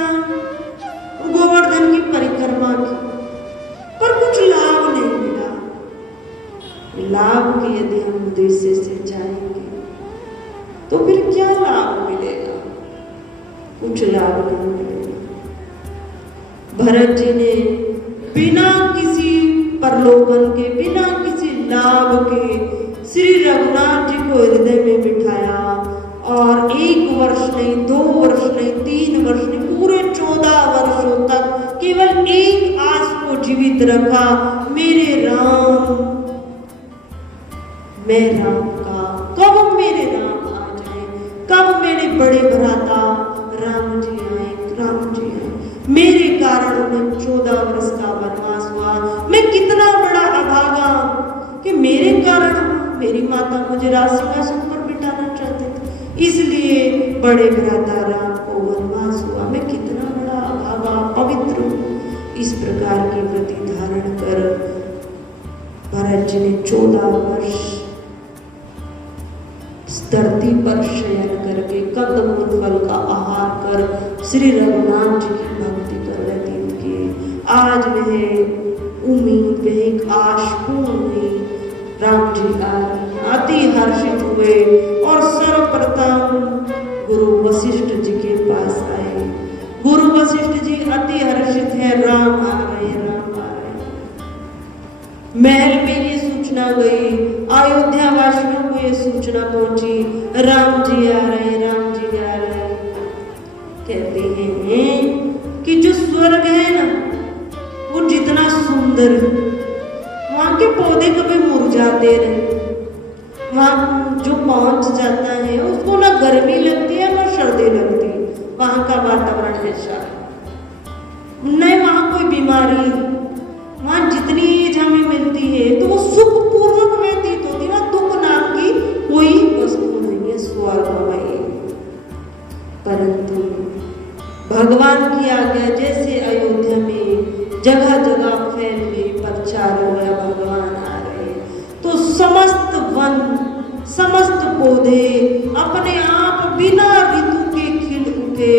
क्या लाभ मिलेगा? कुछ लाभ नहीं मिलेगा। भरत जी ने बिना किसी प्रलोभन के, बिना किसी लाभ के श्री रघुनाथ जी को हृदय में बिठाया और 1 वर्ष नहीं, 2 वर्ष नहीं, 3 वर्ष नहीं, पूरे 14 वर्षों तक केवल एक आस को जीवित रखा, मेरे राम, मैं राम का, कब मेरे राम आ जाए, कब मेरे बड़े भ्राता राम जी आए, राम जी आए। मेरे कारण उन्हें 14 वर्ष का वनवास हुआ। मैं कितना बड़ा अभागा कि मेरे कारण मेरी माता मुझे राजसिंहासन पर बिठाना चाहते थे, इसलिए बड़े भ्राता राम को वनवास हुआ। मैं कितना बड़ा अभागा, पवित्र हूँ। इस प्रकार की व्रति धारण कर भरत जी ने 14 वर्ष धरती पर शयन करके कंदमूल फल का आहार कर श्री रघुनाथ जी की भक्ति कर व्यतीत किए। आज वह उम्मीद, वह एक आश पूर्ण हुई। राम जी अति हर्षित हुए और सर्वप्रथम गुरु वशिष्ठ जी के पास आए। गुरु वशिष्ठ जी अति हर्षित है, राम आ रहे, राम आ रहे। महल में ये सूचना गई, अयोध्या वासियों को ये सूचना पहुंची, राम जी आ रहे, राम जी आ रहे। कहते हैं कि जो स्वर्ग है ना, वो जितना सुंदर, वहां के पौधे कभी मुरझाते रहे, वहां जो पहुंच जाता है उसको ना गर्मी लगती है ना सर्दी लगती। वहां का वातावरण ऐसा नहीं, वहां कोई बीमारी, वहां जितनी एज हमें मिलती है तो वो सुखपूर्वक व्यतीत होती है, वहां दुख नाम की कोई वस्तु नहीं है स्वर्ग में। परंतु भगवान की आज्ञा जैसे अयोध्या में जगह जगह फैल गई, प्रचार हो गया, भगवान आ रहे, तो समस्त वन, समस्त पौधे अपने आप बिना ऋतु के खिल उठे,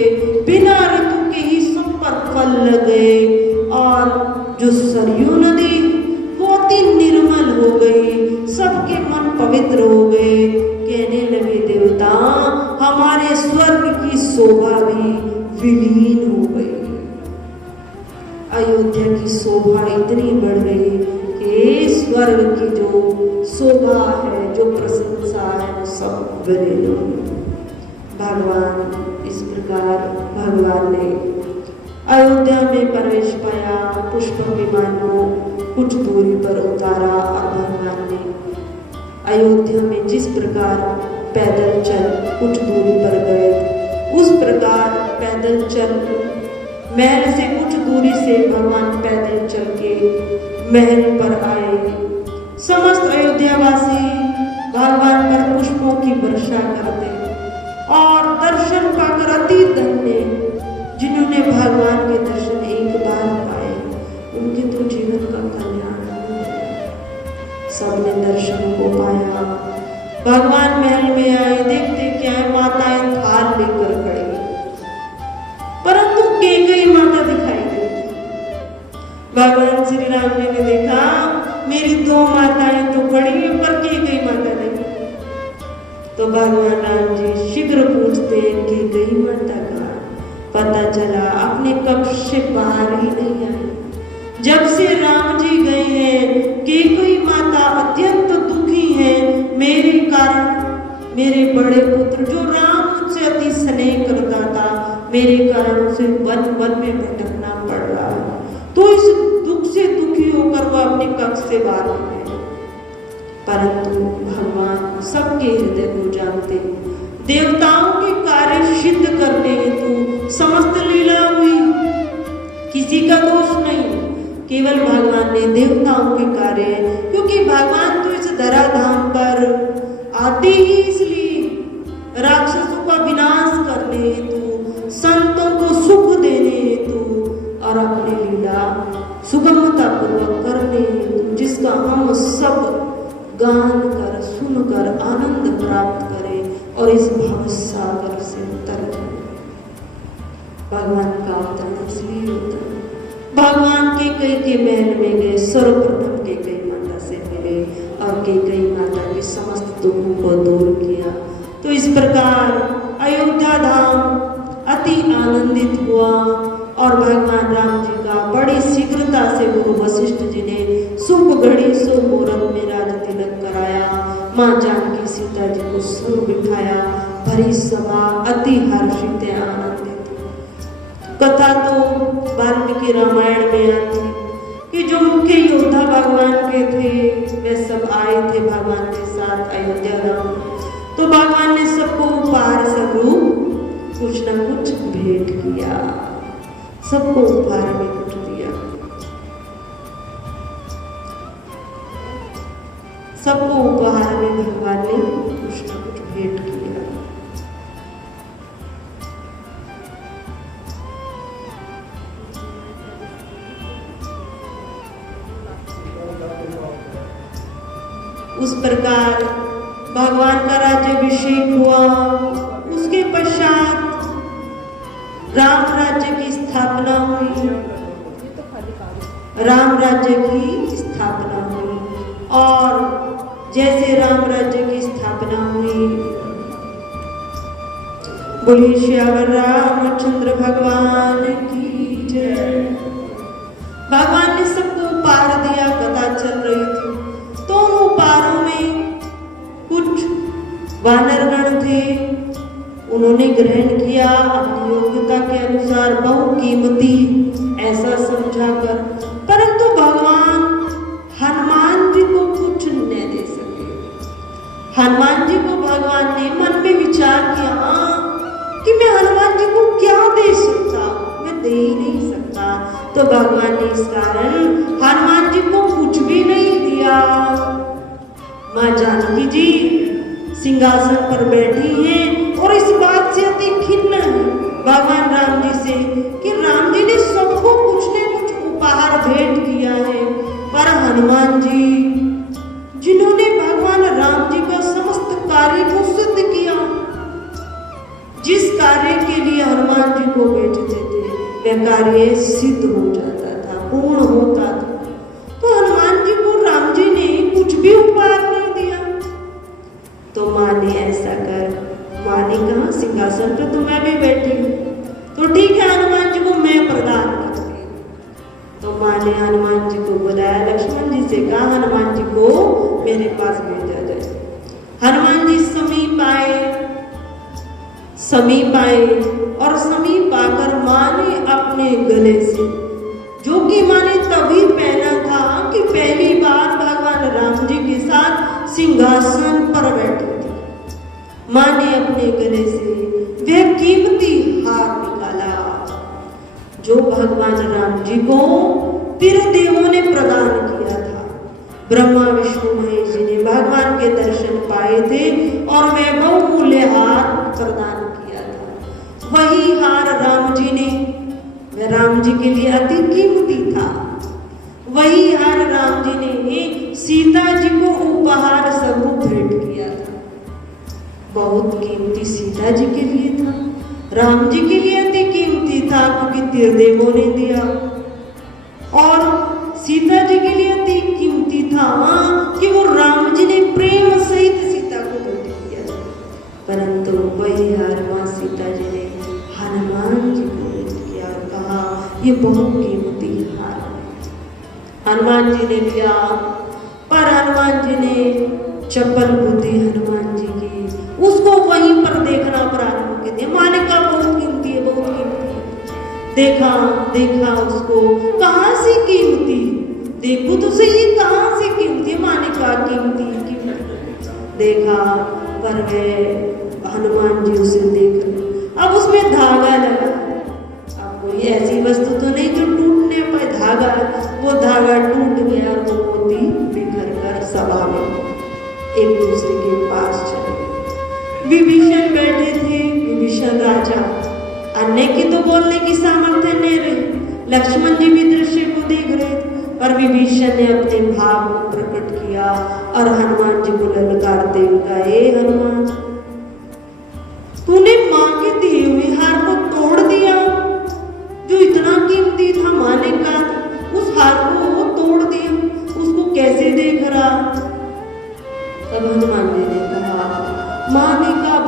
बिना ऋतु के ही सब पर फल लगे और जो सरयू नदी वो अति निर्मल हो गई, सबके मन पवित्र हो गए। कहने लगे देवता, हमारे स्वर्ग की शोभा भी विलीन हो गई। अयोध्या की शोभा इतनी बढ़ गई कि स्वर्ग की जो शोभा है, जो प्रशंसा है, वो सब विलीन हो गई। भगवान इस प्रकार भगवान ने अयोध्या में प्रवेश पाया, पुष्पक विमान को कुछ दूरी पर उतारा और भगवान ने अयोध्या में जिस प्रकार पैदल चल कुछ दूरी पर गए, उस प्रकार पैदल चल महल से कुछ दूरी से भगवान पैदल चल के महल पर आए। समस्त अयोध्यावासी भगवान पर पुष्पों की वर्षा करते और दर्शन पाकर अति धन्य, जिन्होंने भगवान के दर्शन एक बार पाए उनके तो जीवन का कल्याण हो गया। सबने दर्शन को पाया। भगवान महल में आए, देखते क्या है, माताएं थाल लेकर खड़ी, परंतु कैकेयी माता दिखाई दी। भगवान श्री राम जी ने देखा मेरी 2 माताएं तो खड़ी है पर कैकेयी माता नहीं। तो भगवान राम जी शीघ्र पूछते कैकेयी माता का, पता चला अपने कक्ष से बाहर ही नहीं आए। जब से राम जी गए हैं, कैकेयी माता अत्यंत दुखी है, मेरे कारण मेरे बड़े पुत्र जो राम मुझसे अति स्नेह करता था, मेरे कारण उसे वन वन में भटकना पड़ रहा है। तो इस दुख से दुखी होकर वह अपने कक्ष से बाहर निकले। परंतु भगवान सबके हृदय को जानते, देवताओं के कार्य सिद्ध करने हेतु समस्त लीला हुई, किसी का दोष नहीं, केवल भगवान ने देवताओं के कार्य, क्योंकि भगवान तो इस धराधाम पर आते ही इसलिए राक्षसों का विनाश करने हेतु, संतों को सुख देने हेतु और अपनी लीला सुगमता पूर्वक करने हेतु, जिसका हम सब गान कर सुनकर आनंद प्राप्त करें और इस भव सागर से उतर जाए। भगवान का अवतरण इसलिए होता है। भगवान कैकेयी के महल में गए, सर्वप्रथम कैकेयी माता से मिले और कैकेयी माता के समस्त दुखों को दूर किया तो इस प्रकार अयोध्या धाम अति आनंदित हुआ और भगवान राम जी का बड़ी शीघ्रता से गुरु वशिष्ठ जी ने शुभ घड़ी शुभ मुहूर्त में राज तिलक कराया। माँ जानकी सीता जी को सुर बिठाया, भरी सभा अति हर्षित आनंदित। कथा तो वाल्मीकि रामायण में आती कि जो मुख्य योद्धा भगवान के थे वे सब आए थे भगवान के साथ अयोध्या धाम। तो भगवान ने सबको उपहार स्वरूप कुछ न कुछ भेंट किया, सबको उपहार में कुछ दिया, सबको उपहार में भगवान ने कुछ न कुछ भेंट किया। उस प्रकार भगवान का राज्याभिषेक हुआ। उसके पश्चात राम राज्य की स्थापना हुई, राम राज्य की स्थापना हुई। और जैसे राम राज्य की स्थापना हुई, बोलिए श्यावर रामचंद्र भगवान की जय। भगवान ने सबको उपहार दिया, कथा चल रही थी। तो उपहारों में कुछ वानरगण थे, उन्होंने ग्रहण किया अपनी योग्यता के अनुसार, बहुकीमती ऐसा समझाकर। परंतु भगवान हनुमान जी को कुछ न दे सके। हनुमान जी को भगवान ने मन में विचार किया कि मैं हनुमान जी को क्या दे सकता, मैं दे ही नहीं सकता। तो भगवान ने इस कारण हनुमान जी को कुछ भी नहीं दिया। माँ जानकी जी सिंहासन पर बैठी हैं और इस बात से अति खिन्न है भगवान राम जी से कि राम जी ने सबको कुछ न कुछ उपहार भेंट किया है, पर हनुमान जी जिन्होंने भगवान राम जी का समस्त कार्य को सिद्ध किया, जिस कार्य के लिए हनुमान जी को भेजते थे वह कार्य सिद्ध हो जाता था, पूर्ण होता था। तो हनुमान जी को राम जी ने कुछ भी उपहार नहीं दिया। तो माँ ने ऐसा कर, माँ ने कहा सिंहासन पर तो मैं भी बैठी हूँ, तो ठीक है हनुमान जी को मैं प्रदान करती हूँ। तो माँ ने हनुमान जी को बुलाया, लक्ष्मण जी से कहा हनुमान जी को मेरे पास भेजा जाए। हनुमान जी समीप आए और समीप आकर माँ ने अपने गले से, जो कि माँ ने तभी पहना था कि पहली बार भगवान राम जी के साथ सिंहासन पर बैठे थे, माँ ने अपने गले से वह कीमती हार निकाला जो भगवान राम जी को तीनों देवों ने प्रदान किया था। ब्रह्मा विष्णु महेश जी ने भगवान के दर्शन पाए थे और वह बहुमूल्य हार प्रदान किया था। वही हार राम जी ने, वह राम जी के लिए अति कीमती था। वही हार राम जी ने सीता जी को उपहार स्वरूप भेंट किया था। बहुत कीमती सीता जी के लिए था, राम जी के लिए अति कीमती था क्योंकि त्रिदेवों ने दिया, और सीता जी के लिए अति कीमती था कि वो राम जी ने प्रेम सहित सीता को भेंट किया। परंतु वही हार माँ सीता जी ने हनुमान जी को भेंट किया और कहा ये बहुत कीमती हार है। हनुमान जी ने लिया, पर हनुमान जी ने चप्पल बुद्धि हनुमान जी की उसको वहीं पर देखना प्रारंभ कर दिया। माँ ने कहा बहुत कीमती है, बहुत कीमती है। देखा उसको, कहाँ से कीमती, देखो तो सही कहाँ से कीमती है। माँ ने कहा कीमती देखा, पर वह हनुमान जी उसे देख रहे। अब उसमें धागा लगा, अब कोई ऐसी वस्तु तो नहीं जो टूटने पाए, धागा, वो धागा टूट गया और वो मोती बिखर कर सभा में एक दूसरे के पास चले। विभीषण बैठे थे, विभीषण राजा, अन्य की तो बोलने की सामर्थ्य नहीं रही। लक्ष्मण जी भी दृश्य को देख रहे थे, पर विभीषण ने अपने भाव को प्रकट किया और हनुमान जी को ललकारते हुए कहा, हे हनुमान, तूने माँ के दिए हुए हार को तोड़ दिया जो इतना कीमती था। माँ ने कहा उस हार को वो तोड़ दिया, उसको कैसे देख रहा। तब हनुमान जी ने कहा, माँ ने कहा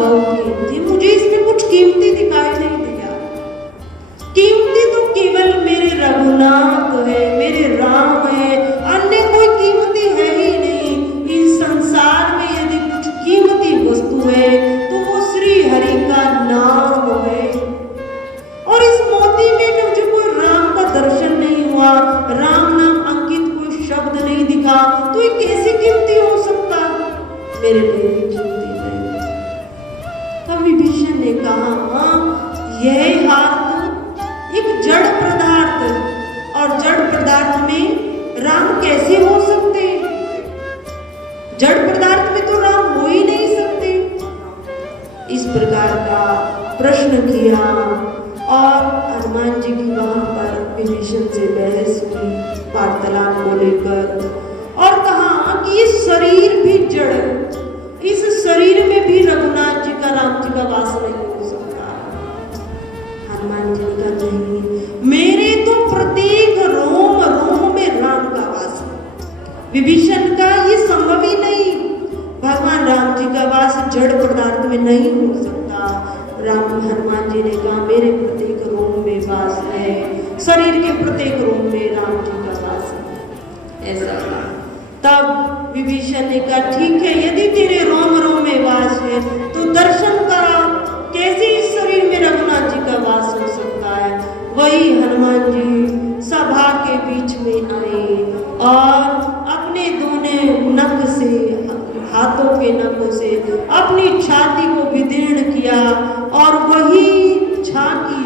रघुनाथ है, मेरे राम है, अन्य कोई कीमती है ही नहीं। इस संसार में यदि कुछ कीमती वस्तु है तो वो श्री हरि का नाम है। और इस मोती में मुझे कोई राम का दर्शन नहीं हुआ, राम नाम अंकित कोई शब्द नहीं दिखा, तो ये कैसे कीमती हो सकता? मेरे लिए कीमती नहीं। तब विभीषण ने कहा, हाँ, यह हाथ एक जड़ पदार्थ, और जड़ पदार्थ में राम कैसे हो सकते? जड़ पदार्थ में तो राम हो ही नहीं सकते। इस प्रकार का प्रश्न किया और हनुमान जी की वहां पर विभीषण से बहस हुई वार्तालाप को लेकर, और कहा कि ये शरीर भी जड़ है, इस शरीर में भी रघुनाथ जी का, राम जी का वास नहीं हो सकता। हनुमान जी ने कहा, नहीं, मेरे तो प्रत्येक रोम रोम में राम का वास है। विभीषण का ये संभव ही नहीं, भगवान राम जी का वास जड़ पदार्थ में नहीं हो सकता। हनुमान जी ने कहा, मेरे प्रत्येक रोम में वास है, शरीर के प्रत्येक रोम में राम जी का वास है। ऐसा कहा। तब विभीषण ने कहा, ठीक है, यदि तेरे रोम रोम में वास है तो दर्शन करा, कैसे इस शरीर में रघुनाथ जी का वास हो सकता है। वही हनुमान जी सभा के बीच में आए और अपने दोनों नख से, हाथों के नखों से अपनी छाती को विदीर्ण किया, और वही झांकी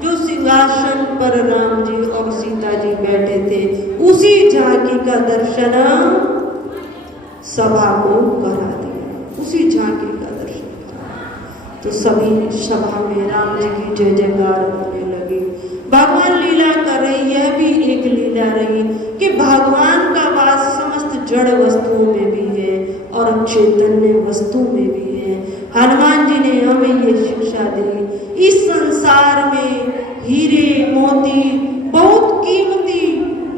जो सिंहासन पर राम जी और सीता जी बैठे थे, उसी झांकी का दर्शन सभा को करा दिया, उसी झांकी का दर्शन करा। तो सभी सभा में राम जी की जय जयकार होने लगी। भगवान लीला कर रहे, यह भी एक लीला रही कि भगवान का वास समस्त जड़ वस्तुओं में भी है और चैतन्य वस्तु में भी है। हनुमान जी ने हमें ये शिक्षा दी, इस संसार में हीरे मोती बहुत कीमती,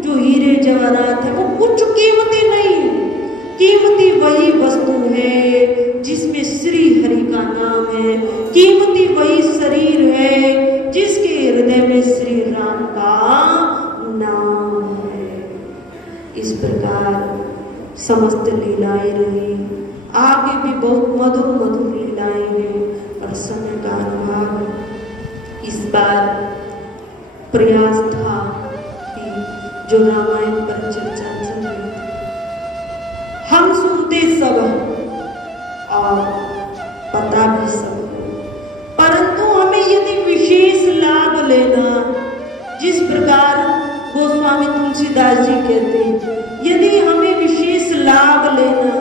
जो हीरे जवाहरात है वो कुछ कीमती नहीं, कीमती वही वस्तु है जिसमें श्री हरि का नाम है, कीमती वही शरीर है जिसके हृदय में श्री राम का नाम है। इस प्रकार समस्त लीलाएं रही, आगे भी बहुत मधुर मधुर लीलाएं हैं, पर समय का अभाव इस बार प्रयास था कि जो रामायण पर चर्चा चल रही थी हम सुनते सब और पता भी सब, परंतु हमें यदि विशेष लाभ लेना, जिस प्रकार गोस्वामी तुलसीदास जी कहते हैं, यदि हमें विशेष लाभ लेना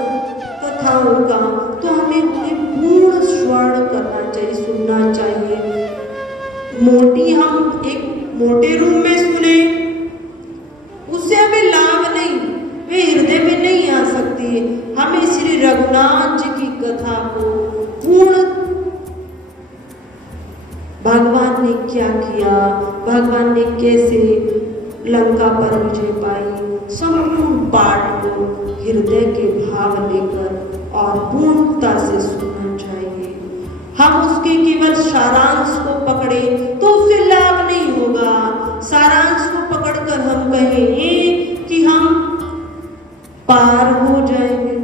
कथाओं का, तो हमें उन्हें पूर्ण श्रवण करना चाहिए, सुनना चाहिए। हम एक मोटे रूम में सुने, उससे हमें लाभ नहीं, वे हृदय में नहीं आ सकती। हमें श्री रघुनाथ जी की कथा को पूर्ण, भगवान ने क्या किया, भगवान ने कैसे लंका पर विजय पाई, संपूर्ण पाठ को हृदय के भाव लेकर और पूर्णता से सुनना चाहिए। हम उसके केवल सारांश को पकड़े तो उससे लाभ नहीं होगा। सारांश को पकड़कर हम कहें कि हम पार हो जाएंगे,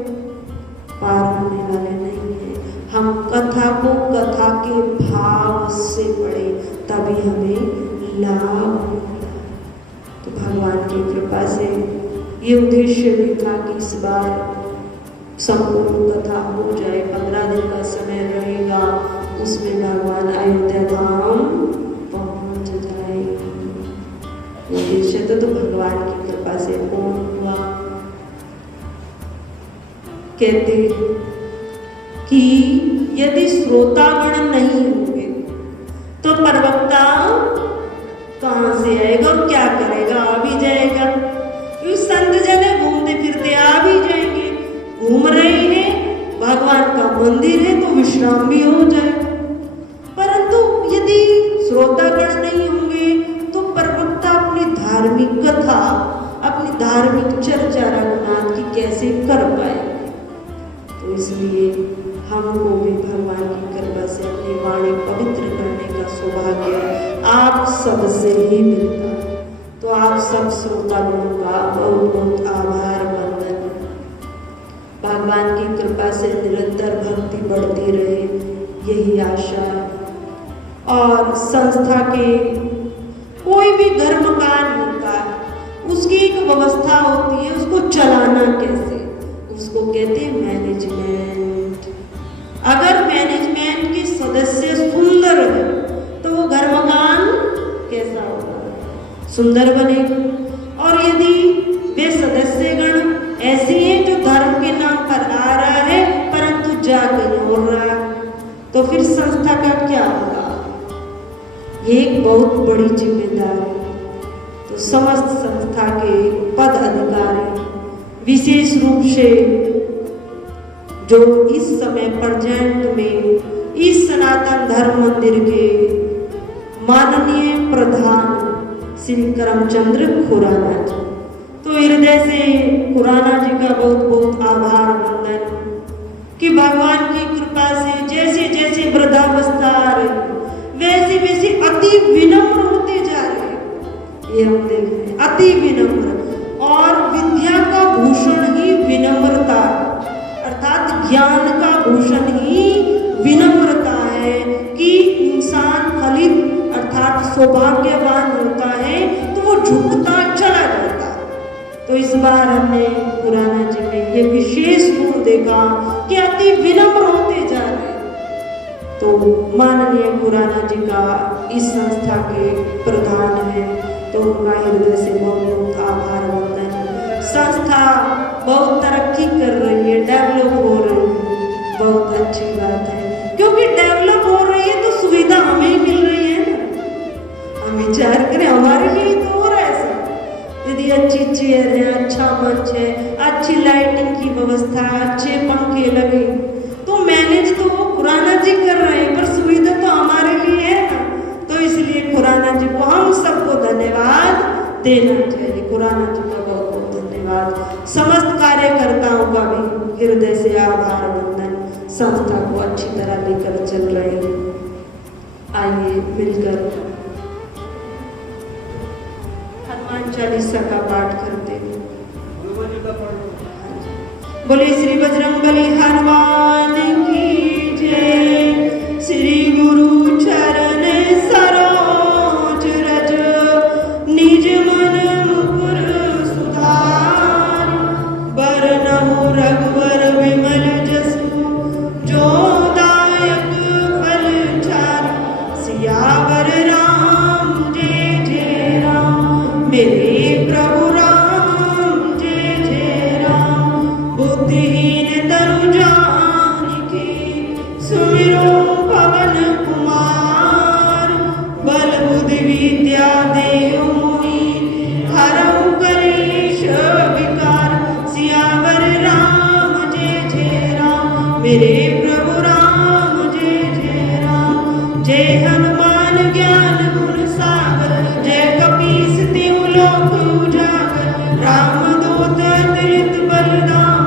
पार होने वाले नहीं है। हम कथा को कथा के भाव से पढ़े, तभी हमें लाभ होगा। तो भगवान की कृपा से ये उद्देश्य भी था कि इस बार संपूर्ण कथा हो जाए, 15 दिन का समय रहेगा, उसमें भगवान अयोध्या धाम पहुंच जाए। उद्देश्य तो भगवान की कृपा से पूर्ण हुआ। कहते कि यदि श्रोतागण नहीं होंगे तो प्रवक्ता कहां से आएगा और क्या करेगा, आ भी जाएगा। संत जन घूमते फिरते आ भी जाएंगे, घूम रहे हैं, भगवान का मंदिर है तो विश्राम भी हो जाए। परंतु यदि श्रोतागण नहीं होंगे तो प्रवक्ता अपनी धार्मिक कथा, अपनी धार्मिक चर्चा रघुनाथ की कैसे कर पाए। तो इसलिए हमको भी भगवान की कृपा से अपनी वाणी पवित्र करने का सौभाग्य आप सबसे ही मिलता है। तो आप सब श्रोतागणों का बहुत बहुत आभार वंदन। भगवान की कृपा से निरंतर भक्ति बढ़ती रहे, यही आशा। और संस्था के कोई भी धर्म कार्य होता है, उसकी एक व्यवस्था होती है, उसको चलाना कैसे, उसको कहते हैं मैनेजमेंट। अगर मैनेजमेंट के सदस्य सुंदर है तो वो धर्मगान कैसा होगा, सुंदर बनेगा। और यदि वे सदस्यगण ऐसे हैं जो धर्म के नाम पर आ रहा है परंतु जा कहीं हो रहा है, तो फिर संस्था का क्या होगा। ये एक बहुत बड़ी जिम्मेदारी। तो समस्त संस्था के पद अधिकारी, विशेष रूप से जो इस समय प्रेजेंट में इस सनातन धर्म मंदिर के माननीय प्रधान श्री करमचंद्र खुराना जी, तो हृदय से खुराना जी का बहुत बहुत आभार वंदन कि भगवान की कृपा से जैसे जैसे वृद्धावस्था आ रही वैसे वैसे अति विनम्र होते जा रहे हैं। ये हम देख रहे हैं, अति विनम्र। और विद्या का भूषण ही विनम्रता, अर्थात ज्ञान का भूषण ही विनम्रता है कि इंसान फलित अर्थात सौभाग्यवान होता है तो वो झुकता चला जाता। तो इस बार हमने खुराना जी में ये विशेष गुण देखा कि अति विनम्र होते जा रहे। तो माननीय खुराना जी का इस संस्था के प्रधान है, तो उनका हृदय से बहुत बहुत आभार वंदन। संस्था बहुत तरक्की कर रही है, डेवलप हो रही है, बहुत अच्छी बात है। क्योंकि डेवलप हो रही है तो सुविधा हमें मिल रही है ना। हम विचार करें, हमारे लिए तो हो रहा है सब। यदि अच्छी चेयर है, अच्छा मंच है, अच्छी लाइटिंग की व्यवस्था, अच्छे पंखे लगे, तो मैनेज तो खुराना जी कर रहे हैं, पर सुविधा तो हमारे लिए है ना। तो इसलिए खुराना जी को हम सबको धन्यवाद देना चाहिए। खुराना जी का बहुत बहुत धन्यवाद। समस्त कार्यकर्ताओं का भी हृदय से आभार वंदन। संस्था को अच्छी तरह लेकर चल रहे हैं। आइए मिलकर हनुमान चालीसा का पाठ करते हैं। बोले श्री बजरंगबली हनुमान की जय। श्री गुरु चरण सरोज रज, निज मन मुकुर सुधार। बरनहु रघुवर विमल जसु, जो दायक फल चार। सियावर राम जय जय राम, मेरे प्रभु राम जय जय राम। बुद्धिहीन तनु जानिके, सुमिरो पवन कुमार। बल बुद्धि विद्या देहु मोहि, हरहु कलेश विकार। सियावर राम जय जय राम, मेरे प्रभु राम जय जय राम। जय हनुमान ज्ञान गुण सागर, जय कपीस तिहु लोक उजागर। राम दूत अतुलित बलधाम,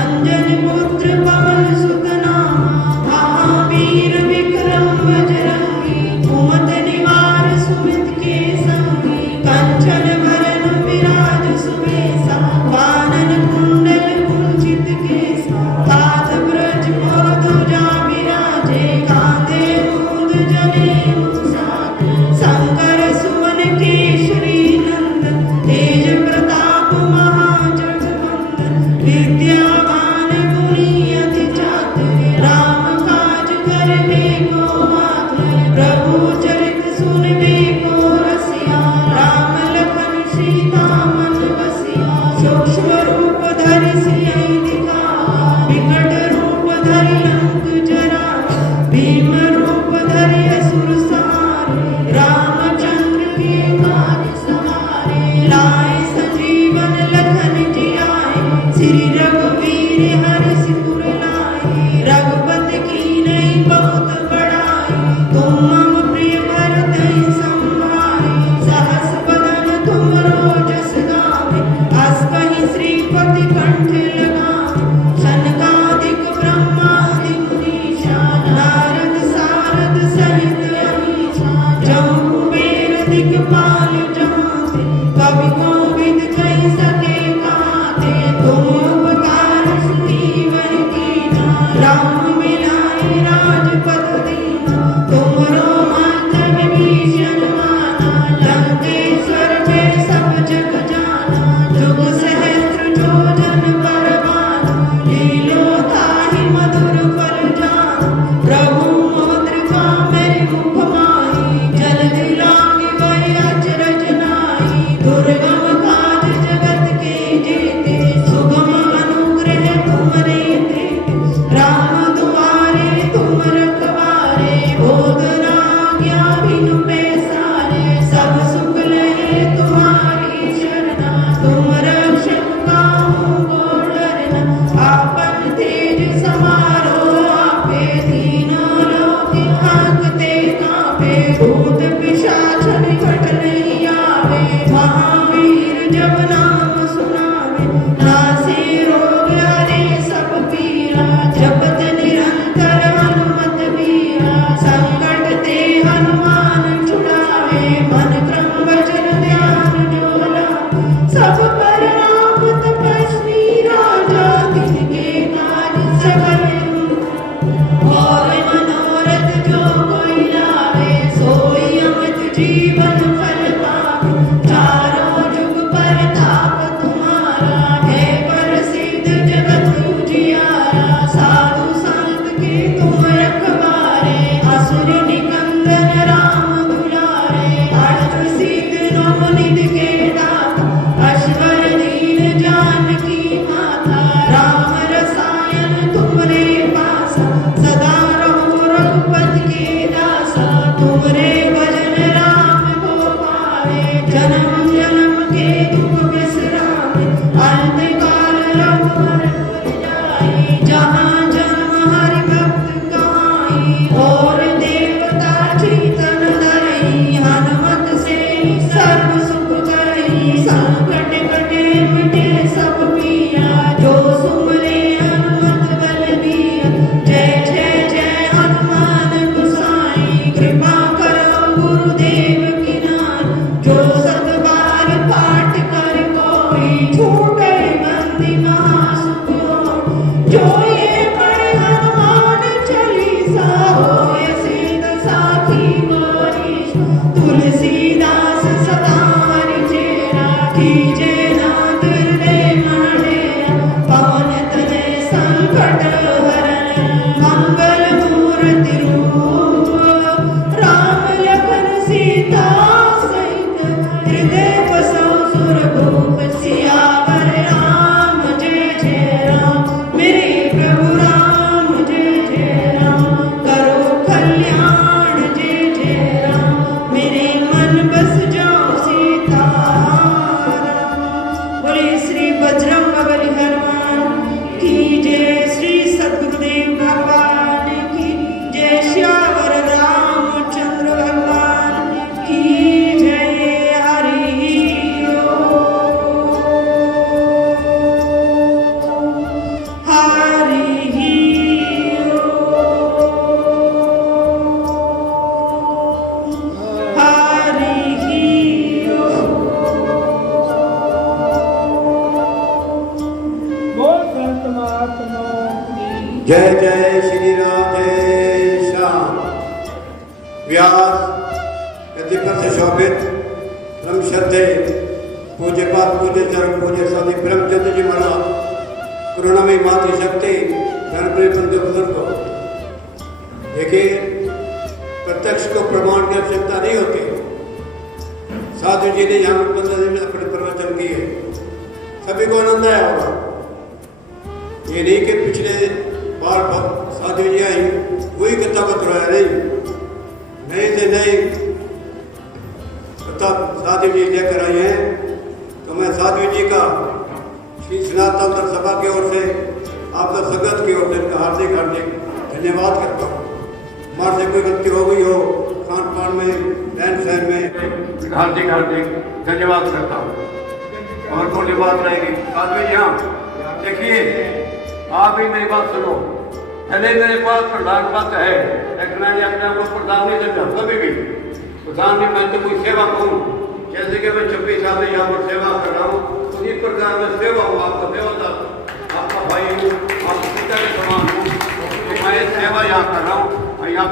अंजनी पुत्र पवन सुत नाम। महावीर विक्रम बजरंगी, कुमति निवार सुमति के संगी। कंचन वरन विराज सुबेसा, कानन कुंडल कुंचित केसा। हाथ ब्रज ध्वजा विराजे, कांधे मूंज जनेऊ साजे। शंकर सुमन केसरी नंदन, तेज प्रताप महाजगवंदन। विद्यावान गुणी अति चातुर, राम काज करबे को मातुर। प्रभु चरित सुनबे को रसिया, राम लखन सीता मन बसिया। सूक्ष्म रूप धरि सियहि दिखावा, विकट रूप धरि लंक जरावा। भीम रूप धरि असुर संहारे, रामचंद्र के काज सवारे। लाए संजीवन लखन जियाए, श्री रघुवीर हर्ष पुर लाए। रघुपति कीन्ही बहुत बड़ाई, तुम मम प्रिय भरतहि संभाई। सहस बदन तुमरो जस गावें, अस कहि श्रीपति कंठ लगावें। सनकादिक ब्रह्मादि मुनीसा, नारद सारद सहित अहीसा। जम्बू कुबेर दिक्पाल जहांते, कवि कोविद कही सके कहाँ थे तुम उपकार सुजीवन कीना राम मिलाई राजपद दीना तुमरो मात्र विभीषण माना लंकेश्वर में सब जग जाना जुग सहस्त्र जो जन पर माना लीलो ताहि मधुर फल जाना प्रभु मुद्रिका मेरी मुख माही जल्दी लांगी वही अचरज नाई दुर्गम काज जगत के जेते सुगम अनुग्रह तुमरे तेते राम दुआरे तुम रखवारे बोध आज्ञा बिनु पैसारे सब सुख लहे तुम्हारी शरणा तुम रक्षक काहू को डरना आपन तेज समारो आपे तीनों लोक हांकते कांपे भूत पिशाच निकट नहीं आवे महावीर जब नाम सुनावे नासे रोग हरे सब पीरा जपत निरंतर हनुमत वीरा संकट ते हनुमान छुड़ावे मन क्रम वचन ध्यान जो लावे सब पर राम तपस्वी राजा तिनके काज सकल और मनोरथ जो कोई लावे सोई अमित जीवन फल पावे चारों जुग परताप तुम्हारा है प्रसिद्ध जगत उजियारा साधु संत के तुम रखवारे असुर निकंदन राम दुलारे अष्ट सिद्ध नौ निधि के दाता अश्वर दीन जानकी माता राम रसायन तुमरे पासा सदा रहो रघुपति के दासा तुमरे भजन राम को पावे जन्म जन्म के दुख विश्रामे अंत काल रघुवर पुर जाई जहाँ जन्म हरि भक्त कहाई और देवता चेतन धरई हनुमत से सर्व सुख करई संकट कटे मिटे सब पिया जो सुमरे हनुमत बल बीरा जय जय जय हनुमान गोसाई कृपा करो गुरुदेव की नाम जो सत बार पाठ कर कोई छूटे बंदी महासुख होय। जो ये पढ़े हनुमान चालीसा होय सिद्ध साखी गौरी तुलसीदास सदा हरि चेरा कीजे नाथ हृदय मणेरा पवन तनय संकट हरन मंगल मूर्ति रूप राम लखन सीता सहित हृदय बसो सुरभूप सियावर राम जय जय राम मेरे प्रभु राम जय जय राम करो कल्याण जय जय राम मेरे मन बस जाओ सीताराम बोले श्री बजरंग बली हनुमान की जय श्री सद्गुरुदेव भगवान की जय श्यावर रामचंद्र भगवान की जय हरि बोल संत महात्माओं की जय जय श्री राधे श्याम। व्यास प्रतिपद से शोभित ब्रह्म श्रद्धे पूज्य पाद पूज्य चरण पूज्य स्वामी ब्रह्मचंद्र जी महाराज करुणामयी मातृशक्ति धर्मप्रिय बंधु बुजुर्गों, देखिए प्रत्यक्ष को प्रमाण की आवश्यकता नहीं होती। साधु जी ने यहाँ 15 दिन में अपने प्रवचन किए, सभी को आनंद आया होगा। ये नहीं कि पिछले बार साधु जी आई कोई कथा बतराया नहीं से नहीं कथा साधु जी लेकर आई हैं। तो मैं साधु जी का श्री सनातन धर्म सभा की ओर से आपका संगत की ओर से इनका हार्दिक हार्दिक धन्यवाद करता हूँ। हमारे से कोई गलती हो गई हो खान पान में रहन सहन में, हार्दिक हार्दिक धन्यवाद करता हूँ। और कोई बात रहेगी साधु जी, हाँ देखिए आप भी मेरी बात सुनो। पहले मेरे पास प्रधान पद है, लेकिन मैंने अपने आप को प्रधान नहीं समझा। कभी भी प्रधान नहीं, मैं तो कोई सेवा करूँ। जैसे कि मैं 26 साल से यहाँ पर सेवा कर रहा हूँ, उसी प्रकार मैं सेवा हूँ, आपका सेवादार, आपका भाई हूँ, आपके पिता के समान हूँ। तो मैं सेवा यहाँ कर रहा हूँ, मैं यहाँ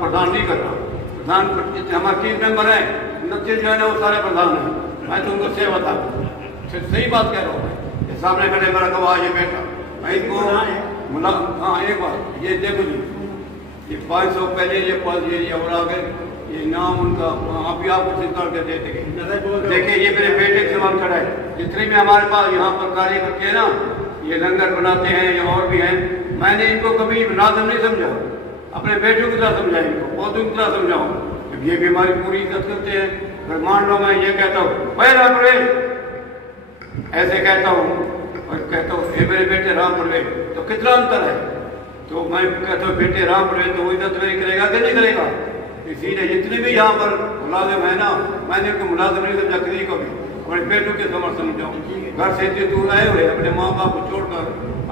प्रधान नहीं कर रहा हूँ। प्रधान हमारे 3 मेंबर हैं, 29 जो है ना वो सारे प्रधान हैं, मैं तो उनको सेवादार सही बात कह रहा हूँ। ये सामने खड़े मेरा गवाह ये बेटा, मैं इनको हाँ एक बात ये देखो जी, ये 500 पहले ये पद ये और आगे ये नाम उनका आप ही आपको स्वीकार कर देते हैं। देखिए ये मेरे बेटे से सवाल खड़ा है, जितने भी हमारे पास यहाँ पर कार्य करते हैं ना, ये लंगर बनाते हैं या और भी हैं, मैंने इनको कभी नाजम नहीं समझा, अपने बेटों की तरह समझा, इनको पौधों की तरह समझाऊँ। ये भी हमारी पूरी इज्जत करते हैं। अगर मान लो मैं ये कहता हूँ पहला प्रवेश ऐसे कहता हूँ और कहता हूँ ये मेरे बेटे राम प्रवेश, तो कितना अंतर है। तो मैं कहता हूँ बेटे राम प्रवेश, तो वो इज्जत मेरी करेगा कि नहीं करेगा। इसीलिए जितने भी यहाँ पर मुलाजिम है ना, मैंने उनको मुलाजिम नहीं समझा किसी को भी, अपने बेटों के समझ समझाऊँ। घर से इतनी दूर आए हुए अपने माँ बाप को छोड़कर,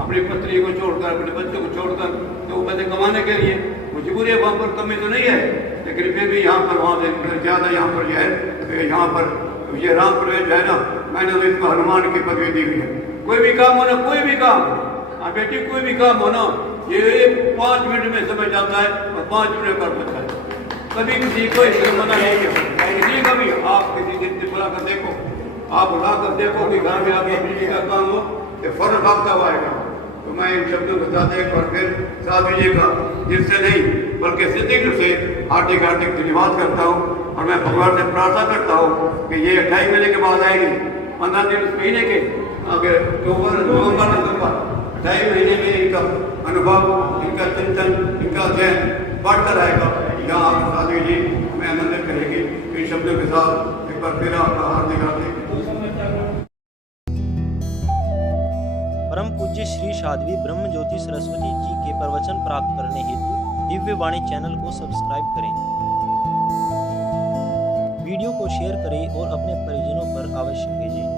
अपनी पत्नी को छोड़कर, अपने बच्चों को छोड़कर, तो वो पैसे कमाने के लिए मजबूरी है, वहाँ पर कमी तो नहीं है, लेकिन फिर भी यहाँ पर वहाँ से ज़्यादा यहाँ पर जो है, यहाँ पर ये राम प्रवेश जो है ना, मैंने तो इसको हनुमान की पदवी दी हुई है। कोई भी काम हो ना, कोई भी काम, हाँ बेटी कोई भी काम हो ना, ये 5 मिनट में समझ जाता है और 5 मिनट में कर देता है। कभी किसी को मना नहीं किया, किसी का भी आप किसी दिन बुला कर देखो, आप बुला कर देखो कि घर में आगे बिजली का काम हो तो फौरन भागता हुआ आएगा। तो मैं इन शब्दों के साथ एक बार फिर साथ दीजिएगा, जिससे नहीं बल्कि सिद्धि से हार्दिक हार्दिक धन्यवाद करता हूँ। और मैं भगवान से प्रार्थना करता हूँ कि ये 28 महीने के बाद आएगी, 15 दिन उस महीने के आगे अक्टूबर नवंबर दिसंबर 28 महीने में इनका अनुभव, इनका चिंतन, इनका अध्ययन बढ़कर आएगा। यहाँ आप साधु जी मैं आनंदित करेंगे। इन शब्दों के साथ एक बार फिर आपका हार्दिक हार्दिक परम पूज्य श्री साध्वी ब्रह्म ज्योति सरस्वती जी के प्रवचन प्राप्त करने हेतु दिव्य वाणी चैनल को सब्सक्राइब करें, वीडियो को शेयर करें और अपने परिजनों पर अवश्य भेजें।